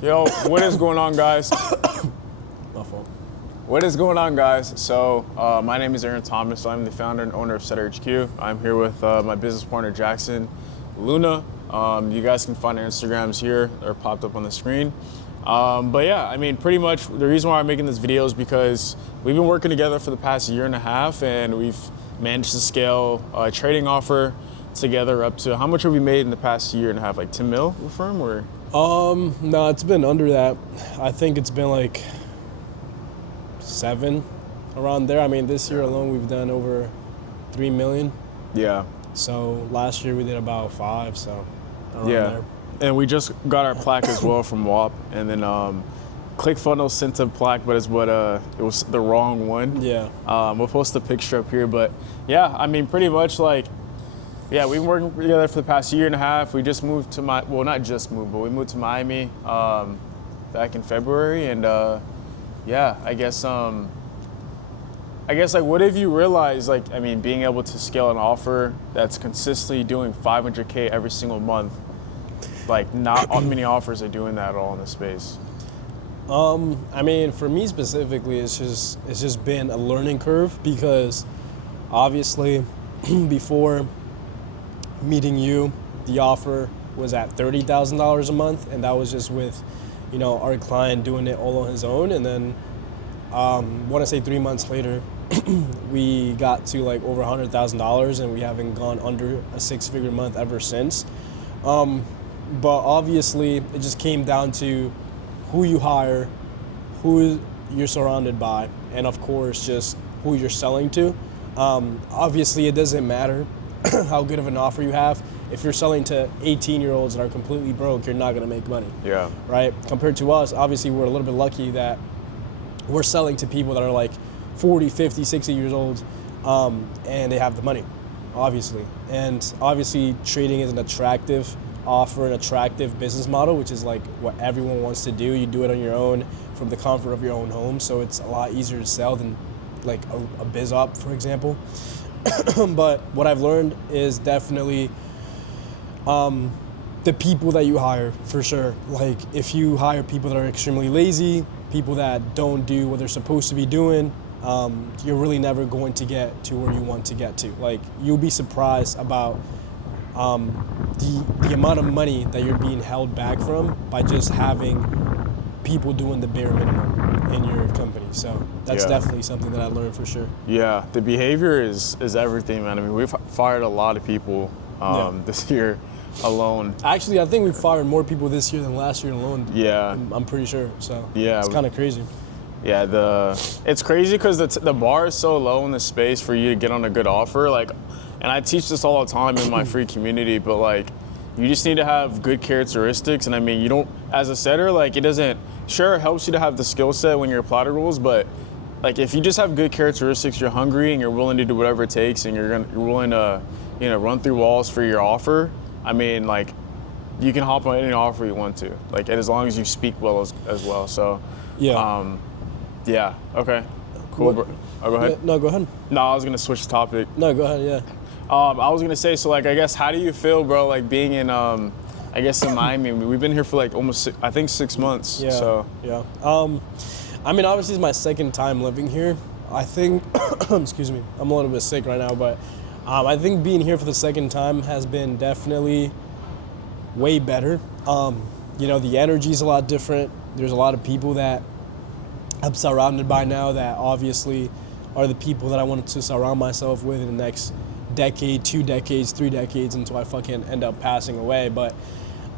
Yo, what is going on, guys? My fault. What is going on, guys? So, my name is Aaron Thomas. I'm the founder and owner of Setter HQ. I'm here with my business partner, Jackson Luna. You guys can find our Instagrams here. They're popped up on the screen. But yeah, I mean, pretty much the reason why I'm making this video is because we've been working together for the past year and a half, and we've managed to scale a trading offer together up to, how much have we made in the past year and a half? Like 10 mil with firm, or? No, it's been under that. I think it's been like 7, around there. I mean, this year alone, we've done over 3 million. Yeah. So last year we did about 5, so around Yeah. there. And we just got our plaque as well from WAP, and then ClickFunnels sent a plaque, but it's it was the wrong one. Yeah. We'll post a picture up here, but yeah, I mean, pretty much like, yeah, we've been working together for the past year and a half. We just moved to well, not just moved, but we moved to Miami back in February, and yeah, I guess like, what have you realized, like, I mean, being able to scale an offer that's consistently doing 500K every single month, like, not many offers are doing that at all in the space. I mean, for me specifically, it's just been a learning curve, because obviously before meeting you, the offer was at $30,000 a month, and that was just with, you know, our client doing it all on his own. And then want to say 3 months later, we got to like over $100,000, and we haven't gone under a 6-figure month ever since. But obviously, it just came down to who you hire, who you're surrounded by, and of course, just who you're selling to. Obviously, it doesn't matter how good of an offer you have. If you're selling to 18-year-olds that are completely broke, you're not going to make money. Yeah. Right? Compared to us, obviously, we're a little bit lucky that we're selling to people that are like 40, 50, 60 years old, and they have the money, obviously. And obviously, trading is an attractive offer, an attractive business model, which is like what everyone wants to do. You do it on your own from the comfort of your own home, so it's a lot easier to sell than like a biz op, for example. But what I've learned is definitely the people that you hire, for sure. Like, if you hire people that are extremely lazy, people that don't do what they're supposed to be doing, you're really never going to get to where you want to get to. Like, you'll be surprised about the amount of money that you're being held back from by just having people doing the bare minimum in your company. So that's definitely something that I learned for sure. Yeah, the behavior is everything, man. I mean, we've fired a lot of people this year alone. Actually, I think we fired more people this year than last year alone. Yeah. I'm pretty sure, so yeah, it's kind of crazy. Yeah, it's crazy because the bar is so low in the space for you to get on a good offer. Like, and I teach this all the time in my free community, but like, you just need to have good characteristics. And I mean, you don't, as a setter, like, it doesn't, sure, it helps you to have the skill set when you're apply to rules, but like, if you just have good characteristics, you're hungry and you're willing to do whatever it takes, and you're willing to, you know, run through walls for your offer. I mean, like, you can hop on any offer you want to, like, and as long as you speak well as well. So, Yeah. yeah, okay, cool. Bro. Oh, go ahead. Yeah, no, go ahead. No, I was gonna switch the topic. No, go ahead, yeah. I was gonna say, so like, I guess, how do you feel, bro, like being in, I guess in Miami? I mean, we've been here for like almost, I think 6 months. Yeah, So. yeah. I mean, obviously it's my second time living here. I think, excuse me, I'm a little bit sick right now, but I think being here for the second time has been definitely way better. You know, the energy's a lot different. There's a lot of people that I'm surrounded by now that obviously are the people that I wanted to surround myself with in the next decade, 2 decades, 3 decades, until I fucking end up passing away. But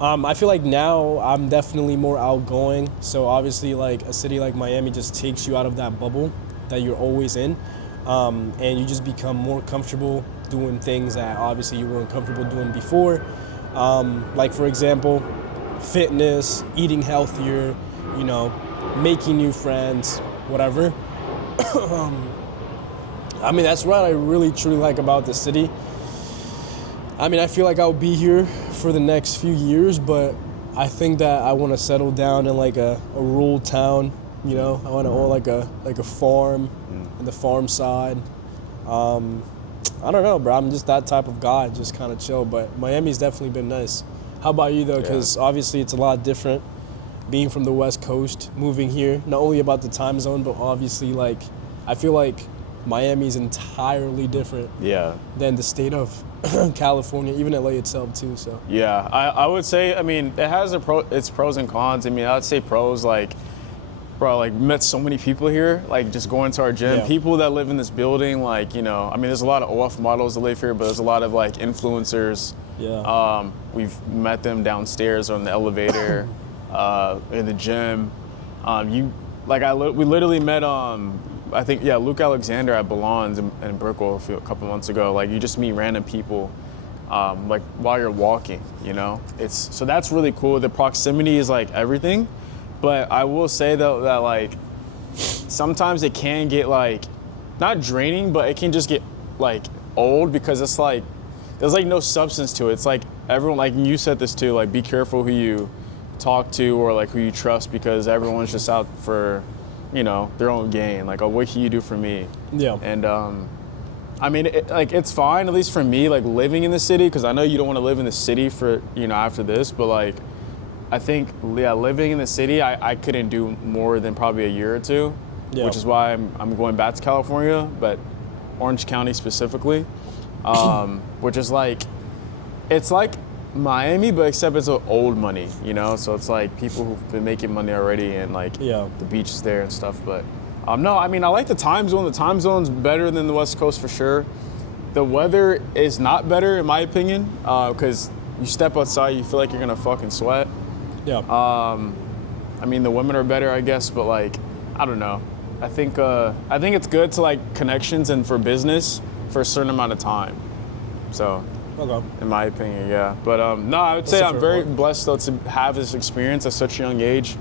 I feel like now I'm definitely more outgoing. So obviously, like, a city like Miami just takes you out of that bubble that you're always in, and you just become more comfortable doing things that obviously you weren't comfortable doing before. Like, for example, fitness, eating healthier, you know, making new friends, whatever. I mean, that's what I really truly like about the city. I mean, I feel like I'll be here for the next few years, but I think that I want to settle down in like a rural town. You know, I want to own like a farm, in the farm side. I don't know, bro. I'm just that type of guy, just kind of chill. But Miami's definitely been nice. How about you though? Because obviously it's a lot different. being from the West Coast, moving here, not only about the time zone, but obviously like I feel like Miami is entirely different Yeah. than the state of California, even LA itself too. So Yeah, I would say, I mean, it has its pros and cons. I mean, I would say pros, like, bro, like, met so many people here, like, just going to our gym. Yeah. People that live in this building, like, you know, I mean, there's a lot of OF models that live here, but there's a lot of, like, influencers. yeah, We've met them downstairs on the elevator, in the gym. We literally met, I think, yeah, Luke Alexander at Balon's in Brickell a couple months ago. Like, you just meet random people, like, while you're walking, you know? So that's really cool. The proximity is, like, everything. But I will say, though, that, like, sometimes it can get, like, not draining, but it can just get, like, old because it's, like, there's, like, no substance to it. It's, like, everyone, like, you said this, too, like, be careful who you talk to or, like, who you trust because everyone's just out for, you know, their own gain. Like, oh, what can you do for me? yeah. And, I mean, it's fine, at least for me, like, living in the city, because I know you don't want to live in the city for, you know, after this, but, like, I think, yeah, living in the city, I couldn't do more than probably a year or two, Yeah. which is why I'm going back to California, but Orange County specifically, which is like, it's like Miami, but except it's old money, you know? So it's like people who've been making money already and like Yeah. the beach is there and stuff. But no, I mean, I like the time zone. The time zone's better than the West Coast for sure. The weather is not better in my opinion, because you step outside, you feel like you're gonna fucking sweat. Yeah. I mean, the women are better, I guess, but like, I don't know. I think it's good to like connections and for business for a certain amount of time. So, Okay. in my opinion, yeah. But no, I would That's say a I'm fair very point. blessed though to have this experience at such a young age.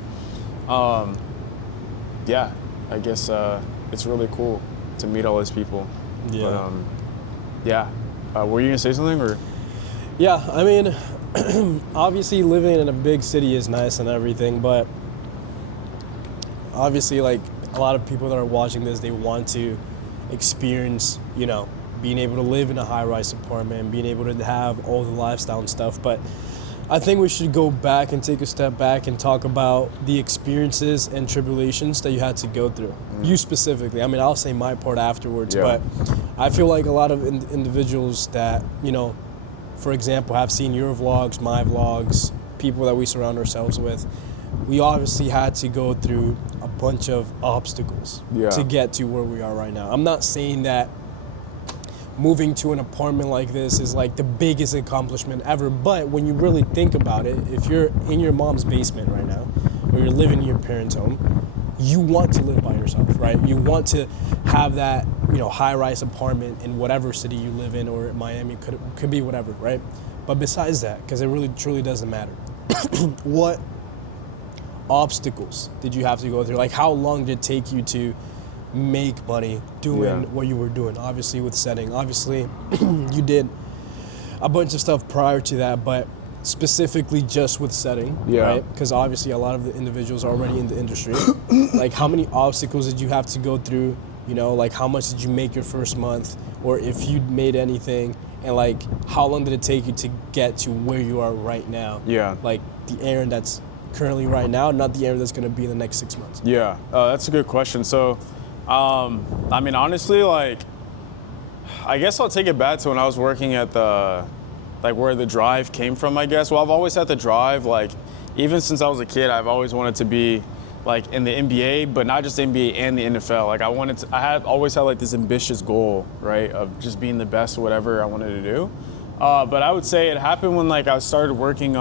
Yeah, I guess it's really cool to meet all these people. Yeah. But, yeah. Were you gonna say something or? Yeah, I mean, obviously living in a big city is nice and everything, but obviously, like, a lot of people that are watching this, they want to experience, you know, being able to live in a high-rise apartment, being able to have all the lifestyle and stuff. But I think we should go back and take a step back and talk about the experiences and tribulations that you had to go through. You specifically. I mean, I'll say my part afterwards, Yeah. but I feel like a lot of individuals that, you know, for example, have seen your vlogs, my vlogs, people that we surround ourselves with, we obviously had to go through a bunch of obstacles Yeah. to get to where we are right now. I'm not saying that moving to an apartment like this is like the biggest accomplishment ever, but when you really think about it, if you're in your mom's basement right now, or you're living in your parents' home, you want to live by yourself, right? You want to have that, you know, high-rise apartment in whatever city you live in, or Miami, could be whatever, right? But besides that, because it really truly doesn't matter, what obstacles did you have to go through? Like, how long did it take you to make money doing Yeah. what you were doing? Obviously with setting, obviously you did a bunch of stuff prior to that, but specifically just with setting, Yeah. right? Because obviously a lot of the individuals are already in the industry. Like, how many obstacles did you have to go through? You know, like, how much did you make your first month, or if you made anything, and like, how long did it take you to get to where you are right now? Yeah. Like the Aaron that's currently right now, not the Aaron that's going to be in the next 6 months. Yeah, that's a good question. So, I mean, honestly, like, I guess I'll take it back to when I was working at like where the drive came from, I guess. Well, I've always had the drive, like, even since I was a kid, I've always wanted to be, like, in the NBA, but not just the NBA and the NFL. Like, always had, like, this ambitious goal, right, of just being the best at whatever I wanted to do. But I would say it happened when, like, I started working,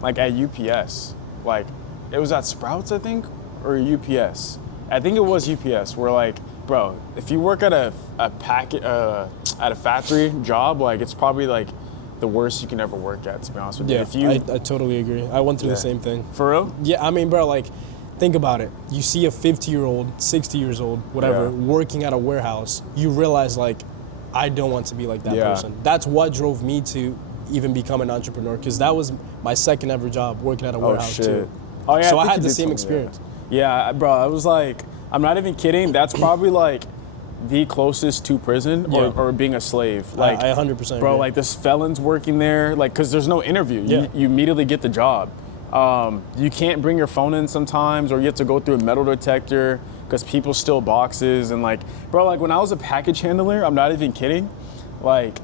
like, at UPS. Like, it was at Sprouts, I think, or UPS. I think it was UPS, where, like, bro, if you work at a factory job, like, it's probably, like, the worst you can ever work at, to be honest with you. Yeah, If you, I totally agree. I went through Yeah. the same thing. for real? Yeah, I mean, bro, like, think about it. You see a 50-year-old, 60 years old, whatever, Yeah. working at a warehouse. You realize, like, I don't want to be like that Yeah. person. That's what drove me to even become an entrepreneur, because that was my second ever job, working at a Oh, warehouse shit. too. Oh, yeah, So I think had you the did same something, yeah. experience. Yeah, bro, I was like, I'm not even kidding. That's probably, like, the closest to prison Yeah. or being a slave. Like, I 100% bro, agree. like, there's felons working there, like, because there's no interview. Yeah. You immediately get the job. You can't bring your phone in sometimes, or you have to go through a metal detector because people steal boxes. And like, bro, like when I was a package handler, I'm not even kidding, like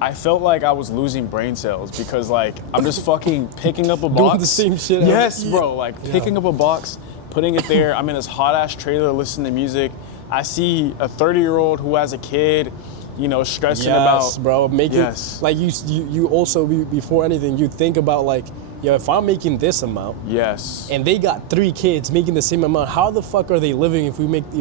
I felt like I was losing brain cells because like I'm just fucking picking up a box. Doing the same shit. Yes, bro, like picking up a box, putting it there. I'm in this hot ass trailer listening to music. I see a 30-year-old who has a kid, you know, stressing about. Bro, making Yes. like you also before anything you think about like, yo, if I'm making this amount Yes. and they got 3 kids making the same amount, how the fuck are they living if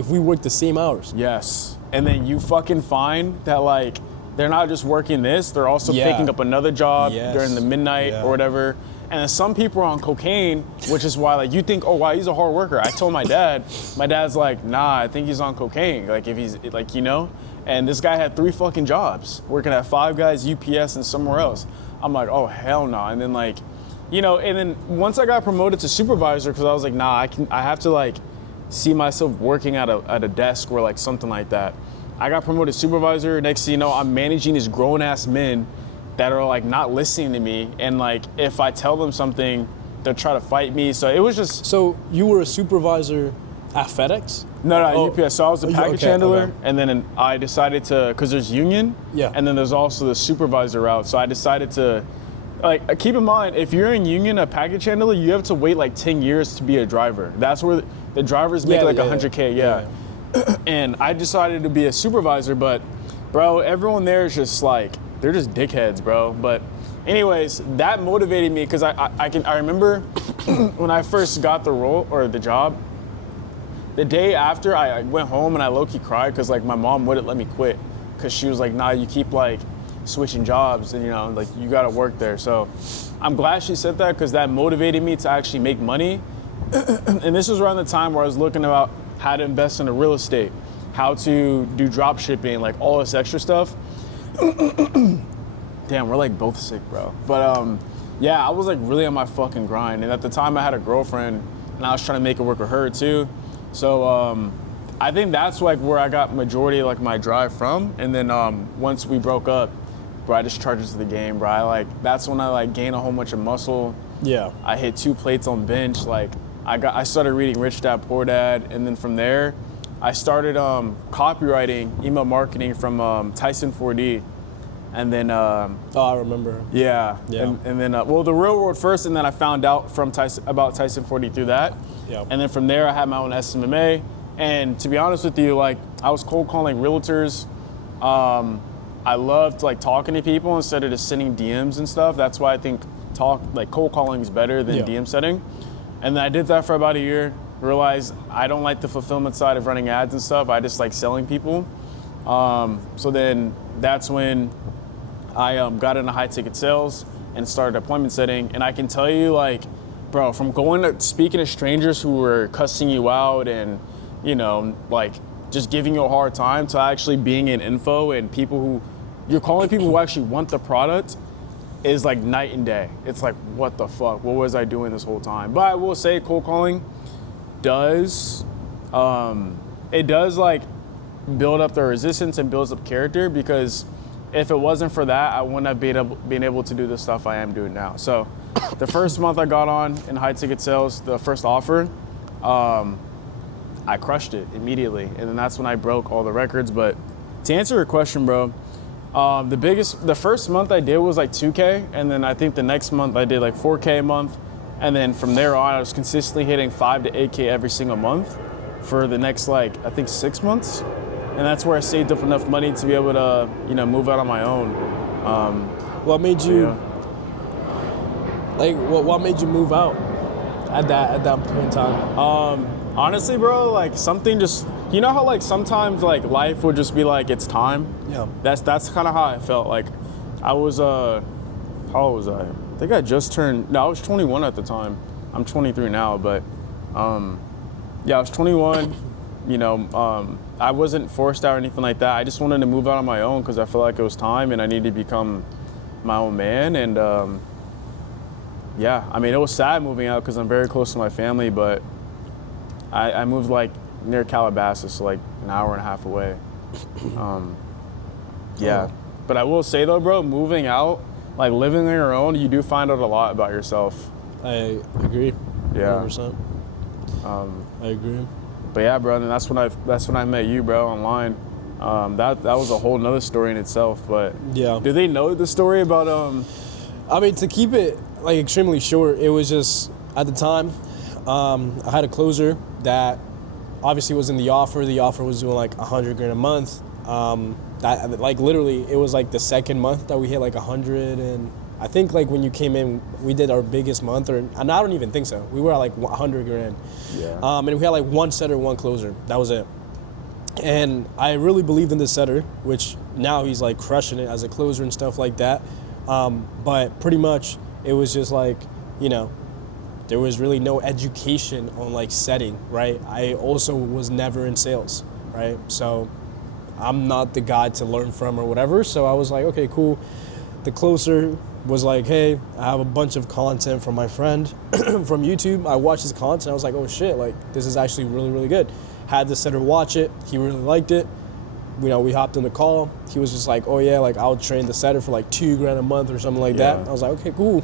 we work the same hours? Yes. And then you fucking find that like they're not just working this, they're also Yeah. picking up another job Yes. during the midnight Yeah. or whatever. And then some people are on cocaine, which is why like you think, oh wow, he's a hard worker. I told my dad's like, nah, I think he's on cocaine. Like if he's like, you know, and this guy had 3 fucking jobs, working at Five Guys, UPS, and somewhere else. I'm like, oh hell no. And then like, you know, and then once I got promoted to supervisor, because I was like, nah, I have to like see myself working at a desk or like something like that. I got promoted to supervisor. Next thing you know, I'm managing these grown ass men that are like not listening to me, and like if I tell them something, they'll try to fight me. So it was just So you were a supervisor at FedEx? no Oh. UPS. So I was a package Okay, handler, okay. and then I decided to, because there's union, Yeah. and then there's also the supervisor route. So I decided to, like, keep in mind, if you're in union, a package handler, you have to wait like 10 years to be a driver. That's where the drivers make Yeah, like yeah, 100K, yeah. And I decided to be a supervisor, but bro, everyone there is just like, they're just dickheads, bro. But anyways, that motivated me because I remember when I first got the role or the job, the day after I went home and I low-key cried because like my mom wouldn't let me quit because she was like, nah, you keep like switching jobs and you know, like you gotta work there. So I'm glad she said that because that motivated me to actually make money. And this was around the time where I was looking about how to invest into real estate, how to do drop shipping, like all this extra stuff. Damn, we're like both sick, bro. But yeah, I was like really on my fucking grind. And at the time I had a girlfriend and I was trying to make it work with her too. So I think that's like where I got majority of like my drive from. And then once we broke up, bro, I just charged into the game, bro. That's when I like gained a whole bunch of muscle. Yeah. I hit 2 plates on bench. Like I started reading Rich Dad Poor Dad, and then from there, I started copywriting, email marketing from Tyson 4D, and then Oh, I remember. yeah. Yeah. And then well, the real world first, and then I found out from about Tyson 4D through that. Yeah. And then from there, I had my own SMMA, and to be honest with you, like I was cold calling realtors. I loved like talking to people instead of just sending DMs and stuff. That's why I think cold calling is better than Yeah. DM setting. And then I did that for about a year. Realized I don't like the fulfillment side of running ads and stuff. I just like selling people. So then that's when I got into high ticket sales and started appointment setting. And I can tell you, like, bro, from going to speaking to strangers who were cussing you out and, you know, like just giving you a hard time to actually being in info and people who you're calling people who actually want the product is like night and day. It's like, what the fuck? What was I doing this whole time? But I will say cold calling does, it does like build up the resistance and builds up character, because if it wasn't for that, I wouldn't have been able to do the stuff I am doing now. So the first month I got on in high ticket sales, the first offer, I crushed it immediately. And then that's when I broke all the records. But to answer your question, bro, the first month I did was like 2K. And then I think the next month I did like 4K a month. And then from there on, I was consistently hitting 5 to 8K every single month for the next, like, I think 6 months. And that's where I saved up enough money to be able to, you know, move out on my own. What made you Yeah. like what made you move out at that point in time? Honestly, bro, like something just, you know how like sometimes like life would just be like, it's time? Yeah. That's kind of how I felt. Like I was, how old was I? I think I just turned, no, I was 21 at the time. I'm 23 now, but yeah, I was 21. You know, I wasn't forced out or anything like that. I just wanted to move out on my own because I felt like it was time and I needed to become my own man. And yeah, I mean, it was sad moving out because I'm very close to my family, but I moved like near Calabasas, so like an hour and a half away. Yeah, but I will say though, bro, moving out, like living on your own, you do find out a lot about yourself. I agree. Yeah. 100%. I agree. But yeah, bro, and that's when I met you, bro, online. That was a whole nother story in itself. But Yeah. do they know the story about I mean, to keep it like extremely short, it was just at the time, I had a closer that obviously was in the offer. The offer was doing like 100 grand a month. That like literally, it was like the second month that we hit like 100, and I think like when you came in, we did our biggest month, and I don't even think so. We were at like 100 grand. Yeah. And we had like one setter, one closer. That was it. And I really believed in this setter, which now he's like crushing it as a closer and stuff like that. But pretty much it was just like, you know, there was really no education on like setting, right? I also was never in sales, right? So I'm not the guy to learn from or whatever. So I was like, okay, cool. The closer was like, hey, I have a bunch of content from my friend from YouTube. I watched his content. I was like, oh shit, like this is actually really, really good. Had the setter watch it. He really liked it. You know, we hopped in the call. He was just like, oh yeah, like I'll train the setter for like $2 grand a month or something like that. I was like, okay, cool.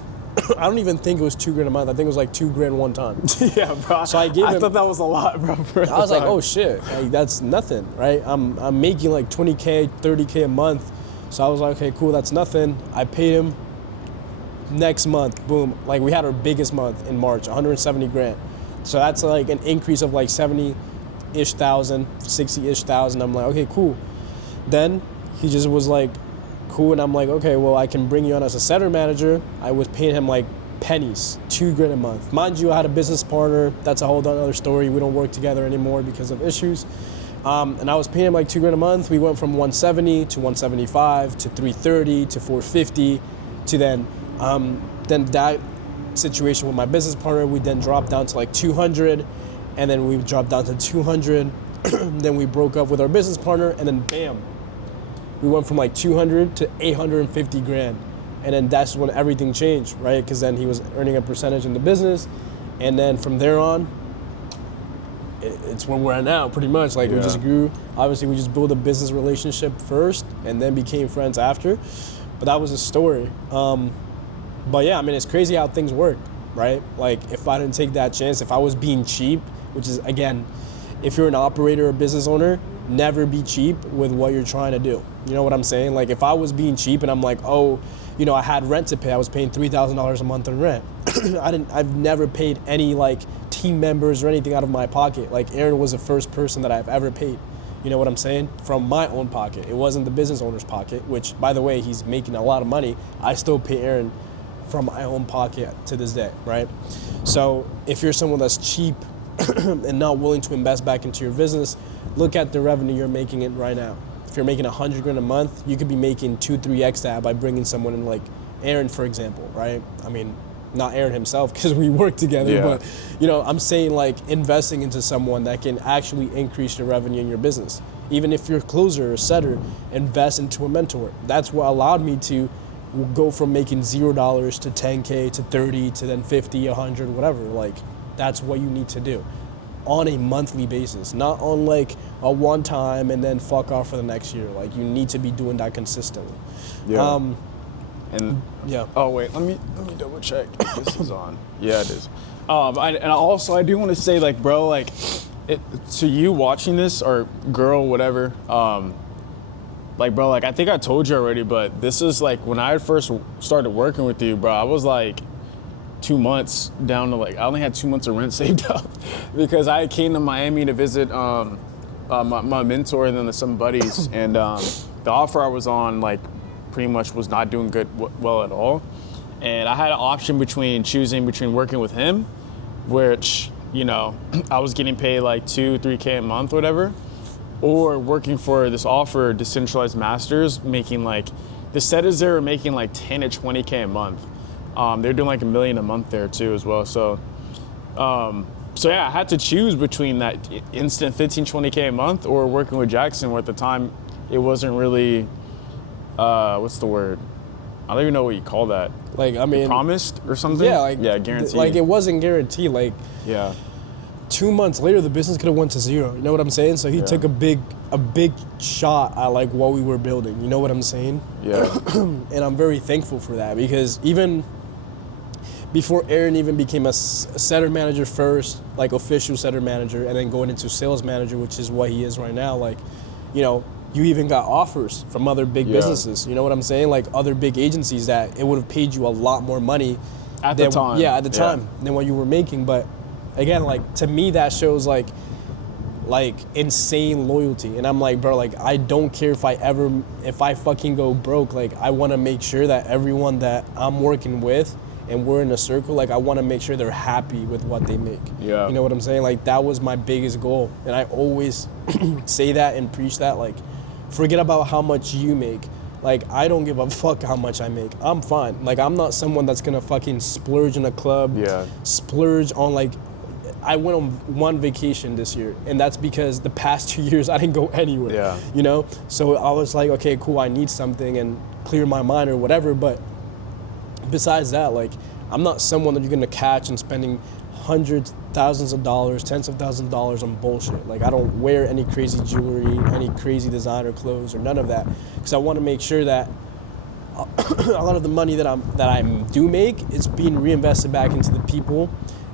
I don't even think it was $2 grand a month. I think it was like $2 grand one time. Yeah, bro. So I thought that was a lot, bro. I was like, oh shit, like that's nothing, right? I'm making like 20K, 30K a month. So I was like, okay, cool, that's nothing. I paid him. Next month, boom, like we had our biggest month in March, 170 grand. So that's like an increase of like 70-ish thousand, 60-ish thousand. I'm like, okay, cool. Then he just was like, cool, and I'm like, okay, well, I can bring you on as a setter manager. I was paying him like pennies, $2 grand a month. Mind you, I had a business partner. That's a whole other story. We don't work together anymore because of issues. And I was paying him like $2 grand a month. We went from 170 to 175 to 330 to 450 to then that situation with my business partner, we then dropped down to like 200, and then we dropped down to 200. Then we broke up with our business partner, and then bam, we went from like 200 to 850 grand. And then that's when everything changed, right? Because then he was earning a percentage in the business. And then from there on, it's where we're at now, pretty much. Like we just grew. Obviously, we just built a business relationship first and then became friends after. But that was a story. But yeah, I mean, it's crazy how things work, right? Like if I didn't take that chance, if I was being cheap, which is, again, if you're an operator or business owner, never be cheap with what you're trying to do. You know what I'm saying? Like if I was being cheap and I'm like, oh, you know, I had rent to pay. I was paying $3,000 a month in rent. I've never paid any like team members or anything out of my pocket. Like Aaron was the first person that I've ever paid. You know what I'm saying? From my own pocket. It wasn't the business owner's pocket, which by the way, he's making a lot of money. I still pay Aaron from my own pocket to this day, right? So if you're someone that's cheap and not willing to invest back into your business, look at the revenue you're making it right now. If you're making 100 grand a month, you could be making 2-3x that by bringing someone in like Aaron, for example, right? I mean, not Aaron himself because we work together, but you know, I'm saying like investing into someone that can actually increase your revenue in your business. Even if you're a closer or setter, invest into a mentor. That's what allowed me to go from making $0 to 10K to 30 to then 50, 100, whatever. Like that's what you need to do on a monthly basis, not on like a one time and then fuck off for the next year. Like you need to be doing that consistently. Oh wait, let me double check if this is on. Yeah, it is. I do want to say, like, bro, like, to you watching this or girl, whatever, like, bro, like I think I told you already, but this is like when I first started working with you, bro. I was like 2 months down to like I only had 2 months of rent saved up because I came to Miami to visit my mentor and then some buddies, and the offer I was on like pretty much was not doing well at all, and I had an option between working with him, which, you know, I was getting paid like 2-3K a month, whatever, or working for this offer, Decentralized Masters, making like the setters there were making like 10 to 20K a month. They're doing like $1 million a month there too as well. So yeah, I had to choose between that instant 15-20K a month or working with Jackson, where at the time it wasn't really, what's the word? I don't even know what you call that. Like, I mean, promised or something? Yeah, like, yeah, guaranteed. Like it wasn't guaranteed. Like, yeah. 2 months later, the business could have went to zero. You know what I'm saying? So he took a big shot at like what we were building. You know what I'm saying? Yeah. And I'm very thankful for that, because even before Aaron even became a setter manager first, like official setter manager, and then going into sales manager, which is what he is right now, like, you know, you even got offers from other big businesses. You know what I'm saying? Like other big agencies that it would have paid you a lot more money At the time. Yeah, at the time than what you were making. But again, like to me, that shows like insane loyalty. And I'm like, bro, like I don't care if I fucking go broke. Like I want to make sure that everyone that I'm working with and we're in a circle, like I want to make sure they're happy with what they make. Yeah. You know what I'm saying? Like that was my biggest goal. And I always say that and preach that, like, forget about how much you make. Like, I don't give a fuck how much I make. I'm fine. Like, I'm not someone that's gonna fucking splurge in a club, splurge on like, I went on one vacation this year, and that's because the past 2 years I didn't go anywhere. Yeah. You know? So I was like, okay, cool, I need something and clear my mind or whatever, but besides that, like, I'm not someone that you're gonna catch and spending hundreds, thousands of dollars, tens of thousands of dollars on bullshit. Like I don't wear any crazy jewelry, any crazy designer clothes, or none of that, because I want to make sure that a lot of the money that I do make is being reinvested back into the people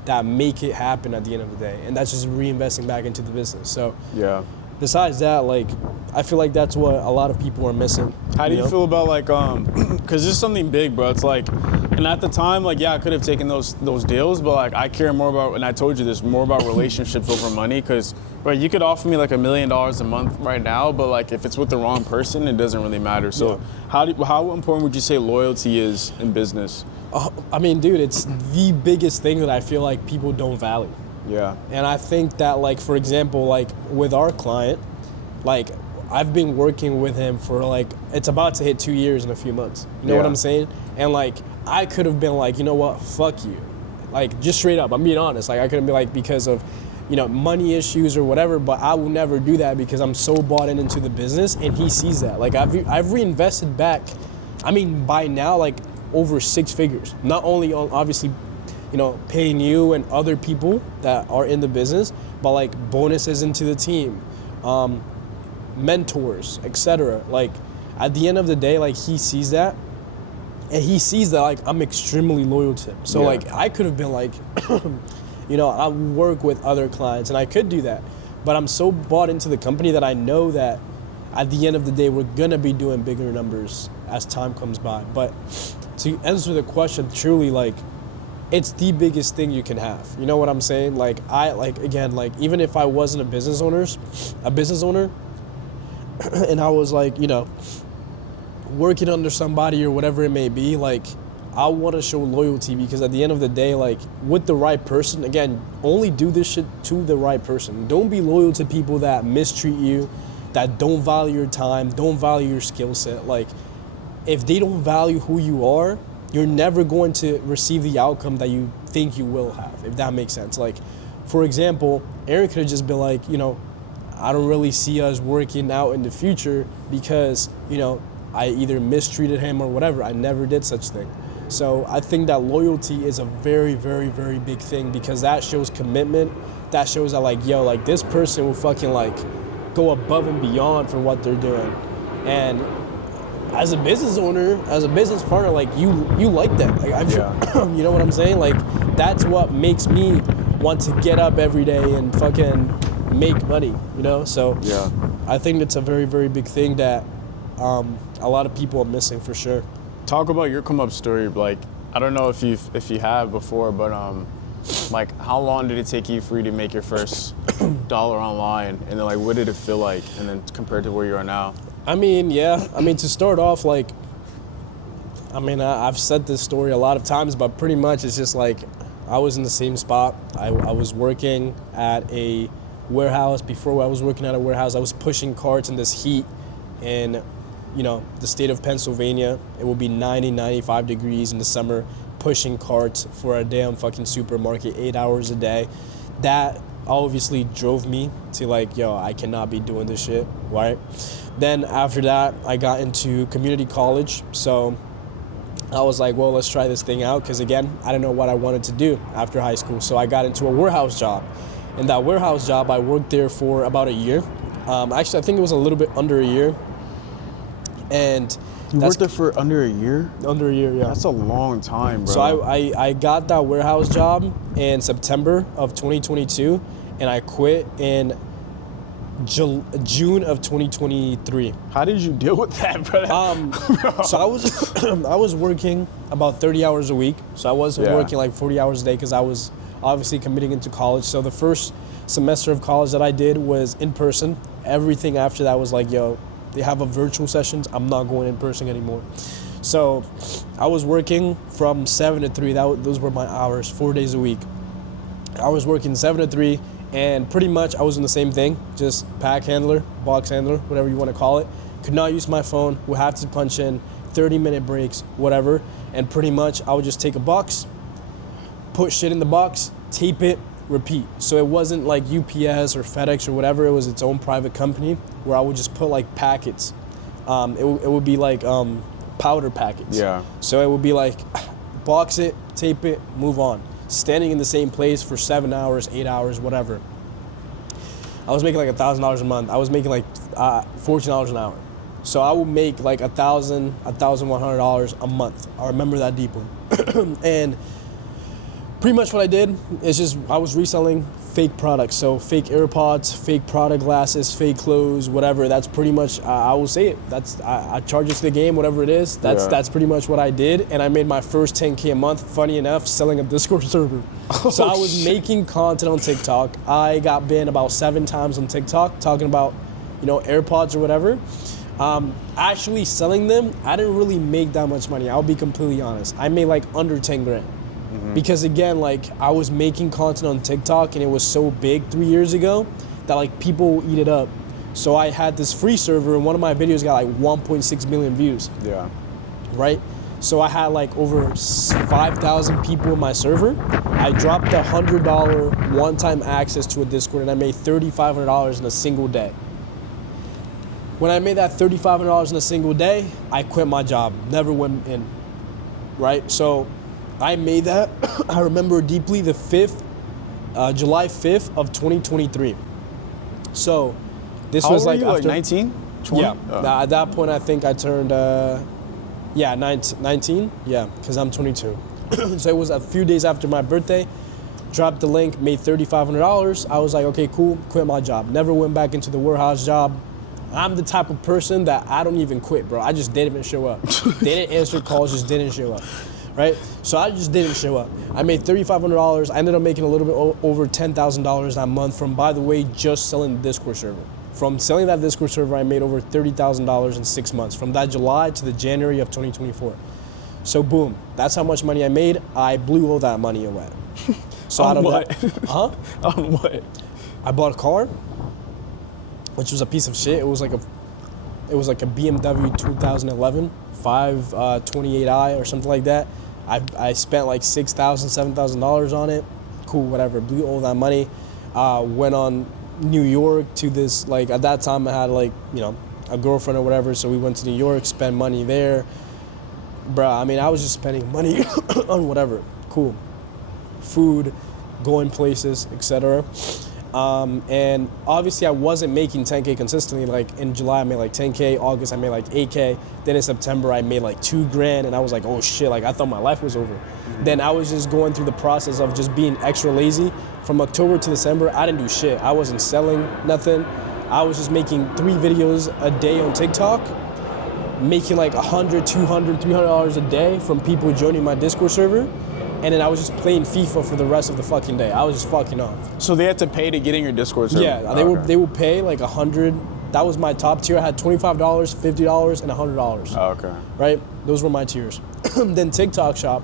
that make it happen at the end of the day, and that's just reinvesting back into the business. So Yeah. besides that, like, I feel like that's what a lot of people are missing. How do you know? feel about like, cause this is something big, bro. It's like, and at the time, like, yeah, I could have taken those deals, but like, I care more about, and I told you this, more about relationships over money. Cause, bro, you could offer me like $1 million a month right now, but like, if it's with the wrong person, it doesn't really matter. So, how important would you say loyalty is in business? I mean, dude, it's the biggest thing that I feel like people don't value. Yeah. And I think that, like, for example, like with our client, like I've been working with him for like, it's about to hit 2 years in a few months. You know what I'm saying? And like, I could have been like, you know what, fuck you. Like, just straight up, I'm being honest. Like, I could have been like, because of, you know, money issues or whatever, but I will never do that because I'm so bought into the business, and he sees that. Like, I've reinvested back, I mean, by now, like, over 6 figures. Not only on, obviously, you know, paying you and other people that are in the business, but like bonuses into the team, mentors, etc. Like, at the end of the day, like, he sees that, and he sees that, like, I'm extremely loyal to him. So like, I could have been like, you know, I work with other clients and I could do that, but I'm so bought into the company that I know that at the end of the day, we're gonna be doing bigger numbers as time comes by. But to answer the question, truly, like, it's the biggest thing you can have. You know what I'm saying? Like, again, like, even if I wasn't a business owner, and I was like, you know, working under somebody or whatever it may be, like, I want to show loyalty, because at the end of the day, like, with the right person, again, only do this shit to the right person. Don't be loyal to people that mistreat you, that don't value your time, don't value your skill set. Like, if they don't value who you are, you're never going to receive the outcome that you think you will have, if that makes sense. Like, for example, Aaron could have just been like, you know, I don't really see us working out in the future because, you know, I either mistreated him or whatever. I never did such thing. So I think that loyalty is a very, very, very big thing, because that shows commitment. That shows that, like, yo, like, this person will fucking, like, go above and beyond for what they're doing. And as a business owner, as a business partner, like, you like that. Like, you know what I'm saying? Like, that's what makes me want to get up every day and fucking make money, you know? So I think it's a very, very big thing that a lot of people are missing, for sure. Talk about your come up story. Like, I don't know if you have before, but like, how long did it take you for you to make your first dollar online, and then, like, what did it feel like, and then compared to where you are now? I mean, yeah. I mean, to start off, like, I mean, I've said this story a lot of times, but pretty much it's just like, I was in the same spot. I was working at a warehouse. Before I was working at a warehouse, I was pushing carts in this heat in, you know, the state of Pennsylvania. It will be 90, 95 degrees in the summer, pushing carts for a damn fucking supermarket 8 hours a day. That obviously drove me to, like, yo, I cannot be doing this shit, right? Then after that, I got into community college. So I was like, well, let's try this thing out, because again, I didn't know what I wanted to do after high school. So I got into a warehouse job. And that warehouse job, I worked there for about a year. Actually, I think it was a little bit under a year. And You worked there for under a year? Under a year, yeah. That's a long time, bro. So I got that warehouse job in September of 2022, and I quit in June of 2023. How did you deal with that, bro? So I was I was working about 30 hours a week. So I wasn't working like 40 hours a day because I was obviously committing into college. So the first semester of college that I did was in person. Everything after that was like, yo, they have a virtual sessions. I'm not going in person anymore. So I was working from 7 to 3. Those were my hours, 4 days a week. I was working 7 to 3, and pretty much I was doing the same thing, just pack handler, box handler, whatever you want to call it. Could not use my phone, would have to punch in 30-minute breaks, whatever. And pretty much I would just take a box, put shit in the box, tape it, repeat. So it wasn't like UPS or FedEx or whatever. It was its own private company where I would just put like packets. It would be like powder packets. Yeah. So it would be like box it, tape it, move on. Standing in the same place for 7 hours, 8 hours, whatever. I was making like $1,000 a month. I was making like $14 an hour. So I would make like $1,000, $1,100 a month. I remember that deeply. And pretty much what I did is just I was reselling fake products. So fake AirPods, fake product glasses, fake clothes, whatever. That's pretty much, I will say it. I charge it to the game, whatever it is. That's pretty much what I did. And I made my first $10K a month, funny enough, selling a Discord server. So I was making content on TikTok. I got banned about 7 times on TikTok talking about, AirPods or whatever. Actually selling them, I didn't really make that much money. I'll be completely honest. I made like under 10 grand. Because again, like I was making content on TikTok and it was so big 3 years ago that like people eat it up. So I had this free server and one of my videos got like 1.6 million views. Yeah. Right? So I had like over 5,000 people in my server. I dropped $100 one-time access to a Discord and I made $3,500 in a single day. When I made that $3,500 in a single day, I quit my job, never went in, right? So I made that, I remember deeply, the 5th, July 5th of 2023. So this How was old were like you, after, 19? 20? Yeah, Oh. at that point I think I turned, 19, yeah, because I'm 22. So it was a few days after my birthday, dropped the link, made $3,500. I was like, okay, cool, quit my job. Never went back into the warehouse job. I'm the type of person that I don't even quit, bro. I just didn't even show up. Didn't answer calls, just didn't show up, right? So I just didn't show up. I made $3,500. I ended up making a little bit over $10,000 that month from, by the way, just selling the Discord server. From selling that Discord server, I made over $30,000 in 6 months, from that July to the January of 2024. So boom, that's how much money I made. I blew all that money away. So On out of what? that, huh? On what? I bought a car, which was a piece of shit. It was like a BMW 2011 528i or something like that. I spent like $6,000, $7,000 on it. Cool, whatever. Blew all that money. Went on New York to this, like at that time I had like, a girlfriend or whatever. So we went to New York, spent money there. Bruh, I mean, I was just spending money on whatever. Cool. Food, going places, etc. And obviously I wasn't making 10K consistently. Like in July I made like 10K, August I made like 8K, then in September I made like 2 grand, and I was like, oh shit, like I thought my life was over. Then I was just going through the process of just being extra lazy. From October to December, I didn't do shit. I wasn't selling nothing. I was just making 3 videos a day on TikTok, making like $100, $200, $300 a day from people joining my Discord server. And then I was just playing FIFA for the rest of the fucking day. I was just fucking off. So they had to pay to get in your Discord server? Yeah, they would pay like $100. That was my top tier. I had $25, $50, and $100. Oh, okay. Right? Those were my tiers. Then TikTok Shop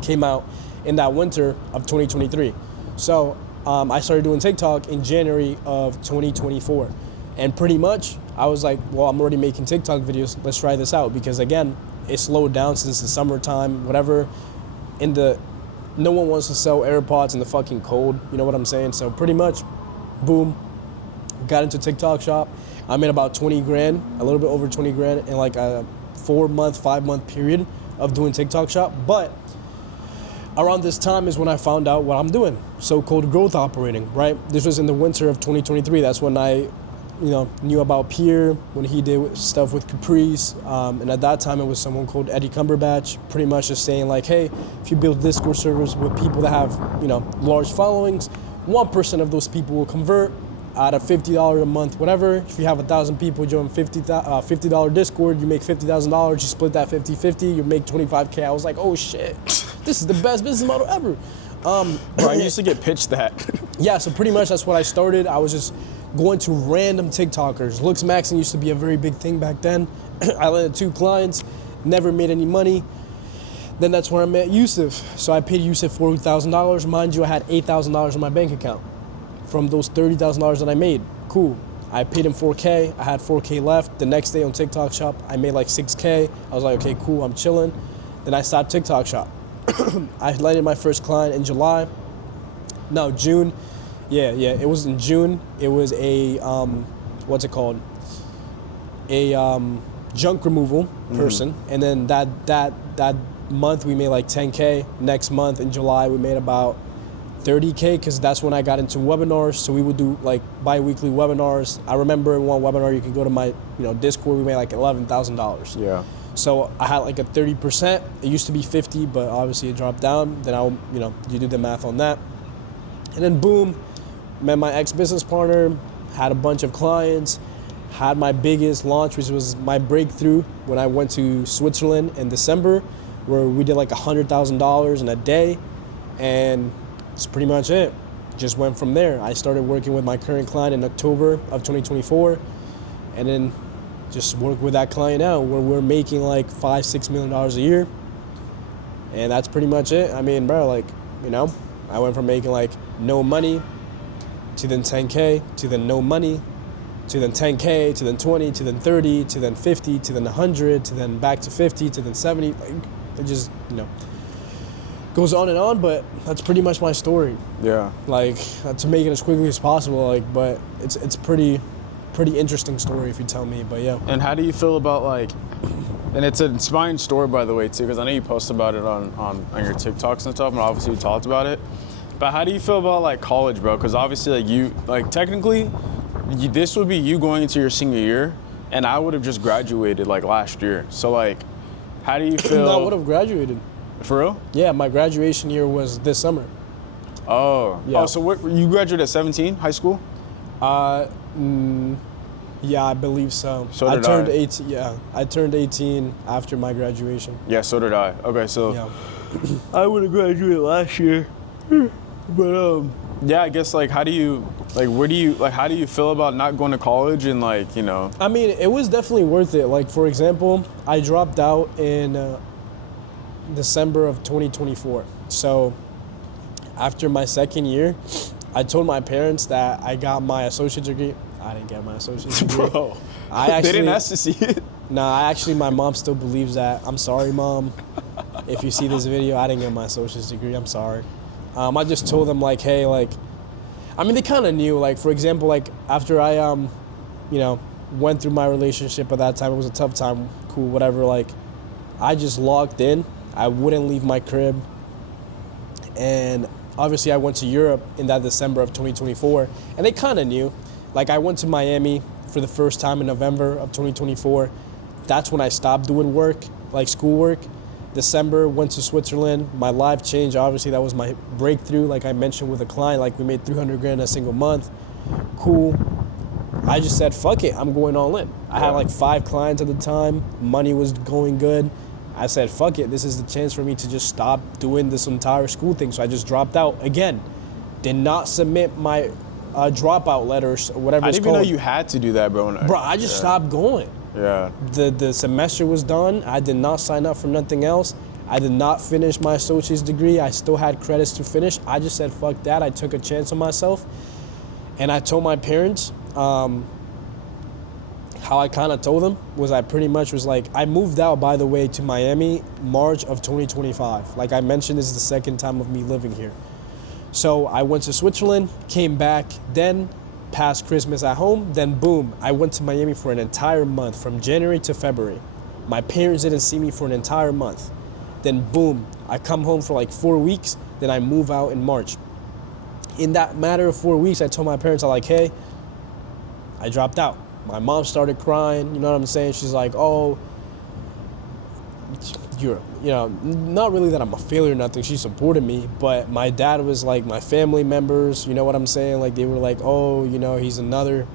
came out in that winter of 2023. So I started doing TikTok in January of 2024. And pretty much, I was like, well, I'm already making TikTok videos. Let's try this out. Because again, it slowed down since the summertime, whatever. No one wants to sell AirPods in the fucking cold, you know what I'm saying? So pretty much, boom, got into TikTok Shop. I made about 20 grand, a little bit over 20 grand in like a 4-month, 5-month period of doing TikTok Shop. But around this time is when I found out what I'm doing, so-called growth operating, right? This was in the winter of 2023. That's when I knew about Pierre when he did stuff with Caprice, and at that time it was someone called Eddie Cumberbatch, pretty much just saying like, hey, if you build Discord servers with people that have large followings, 1% of those people will convert out of $50 a month, whatever. If you have 1,000 people join $50 Discord, you make $50,000. You split that 50-50, you make $25K. I was like, oh shit, this is the best business model ever. Bro, I used to get pitched that. Yeah, so pretty much that's what I started. I was just going to random TikTokers. Looks Maxing used to be a very big thing back then. I landed 2 clients, never made any money. Then that's where I met Yusuf. So I paid Yusuf $40,000. Mind you, I had $8,000 in my bank account from those $30,000 that I made. Cool. I paid him $4K. I had $4K left. The next day on TikTok Shop, I made like $6K. I was like, okay, cool, I'm chilling. Then I stopped TikTok Shop. I landed my first client in June. Yeah, it was in June. It was a, what's it called? A junk removal person. And then that month we made like 10K. Next month in July we made about 30K because that's when I got into webinars. So we would do like bi-weekly webinars. I remember in one webinar, you could go to my Discord, we made like $11,000. Yeah. So I had like a 30%. It used to be 50, but obviously it dropped down. Then you do the math on that. And then boom, met my ex-business partner, had a bunch of clients, had my biggest launch, which was my breakthrough when I went to Switzerland in December, where we did like $100,000 in a day. And that's pretty much it. Just went from there. I started working with my current client in October of 2024, and then just work with that client now where we're making like $5-6 million a year. And that's pretty much it. I mean, bro, like, I went from making like no money to then 10K, to then no money, to then 10K, to then 20, to then 30, to then 50, to then 100, to then back to 50, to then 70. Like, it just, goes on and on, but that's pretty much my story. Yeah. Like, to make it as quickly as possible, like, but it's pretty interesting story if you tell me, but yeah. And how do you feel about like, and it's an inspiring story by the way too, because I know you post about it on your TikToks and stuff, and obviously you talked about it. But how do you feel about like college, bro? Because obviously technically, this would be you going into your senior year, and I would have just graduated like last year. So like, how do you feel? I would have graduated. For real? Yeah, my graduation year was this summer. Oh. Yeah. Oh, so what, you graduated at 17, high school? Yeah, I believe so. So did I turned I. 18. Yeah, I turned 18 after my graduation. Yeah, so did I. Okay, so Yeah. I would have graduated last year. But yeah, I guess like how do you feel about not going to college and like, I mean, it was definitely worth it. Like, for example, I dropped out in December of 2024. So after my second year, I told my parents that I got my associate's degree. I didn't get my associate's degree. Bro, they didn't ask to see it. Nah, my mom still believes that. I'm sorry, Mom. If you see this video, I didn't get my associate's degree. I'm sorry. I just told them like, hey, like, I mean, they kind of knew. Like, for example, like after I, went through my relationship at that time, it was a tough time. Cool, whatever. Like, I just logged in. I wouldn't leave my crib. And obviously, I went to Europe in that December of 2024, and they kind of knew. Like, I went to Miami for the first time in November of 2024. That's when I stopped doing work, like schoolwork. December, went to Switzerland. My life changed. Obviously, that was my breakthrough. Like I mentioned with a client, like we made 300 grand a single month. Cool. I just said, fuck it, I'm going all in. I had like 5 clients at the time. Money was going good. I said, fuck it, this is the chance for me to just stop doing this entire school thing. So I just dropped out. Again, did not submit my dropout letters or whatever I it's didn't even called. know you had to do that, bro. Bro, I just stopped going. Yeah. The semester was done. I did not sign up for nothing else. I did not finish my associate's degree. I still had credits to finish. I just said, fuck that. I took a chance on myself. And I told my parents, how I kind of told them was I pretty much was like, I moved out, by the way, to Miami, March of 2025. Like I mentioned, this is the second time of me living here. So I went to Switzerland, came back, then past Christmas at home, then boom, I went to Miami for an entire month, from January to February. My parents didn't see me for an entire month. Then boom, I come home for like 4 weeks, then I move out in March. In that matter of 4 weeks, I told my parents, I'm like, hey, I dropped out. My mom started crying, you know what I'm saying? She's like, oh, you're, not really that I'm a failure or nothing. She supported me, but my dad was like, my family members, you know what I'm saying? Like, they were like, oh, he's another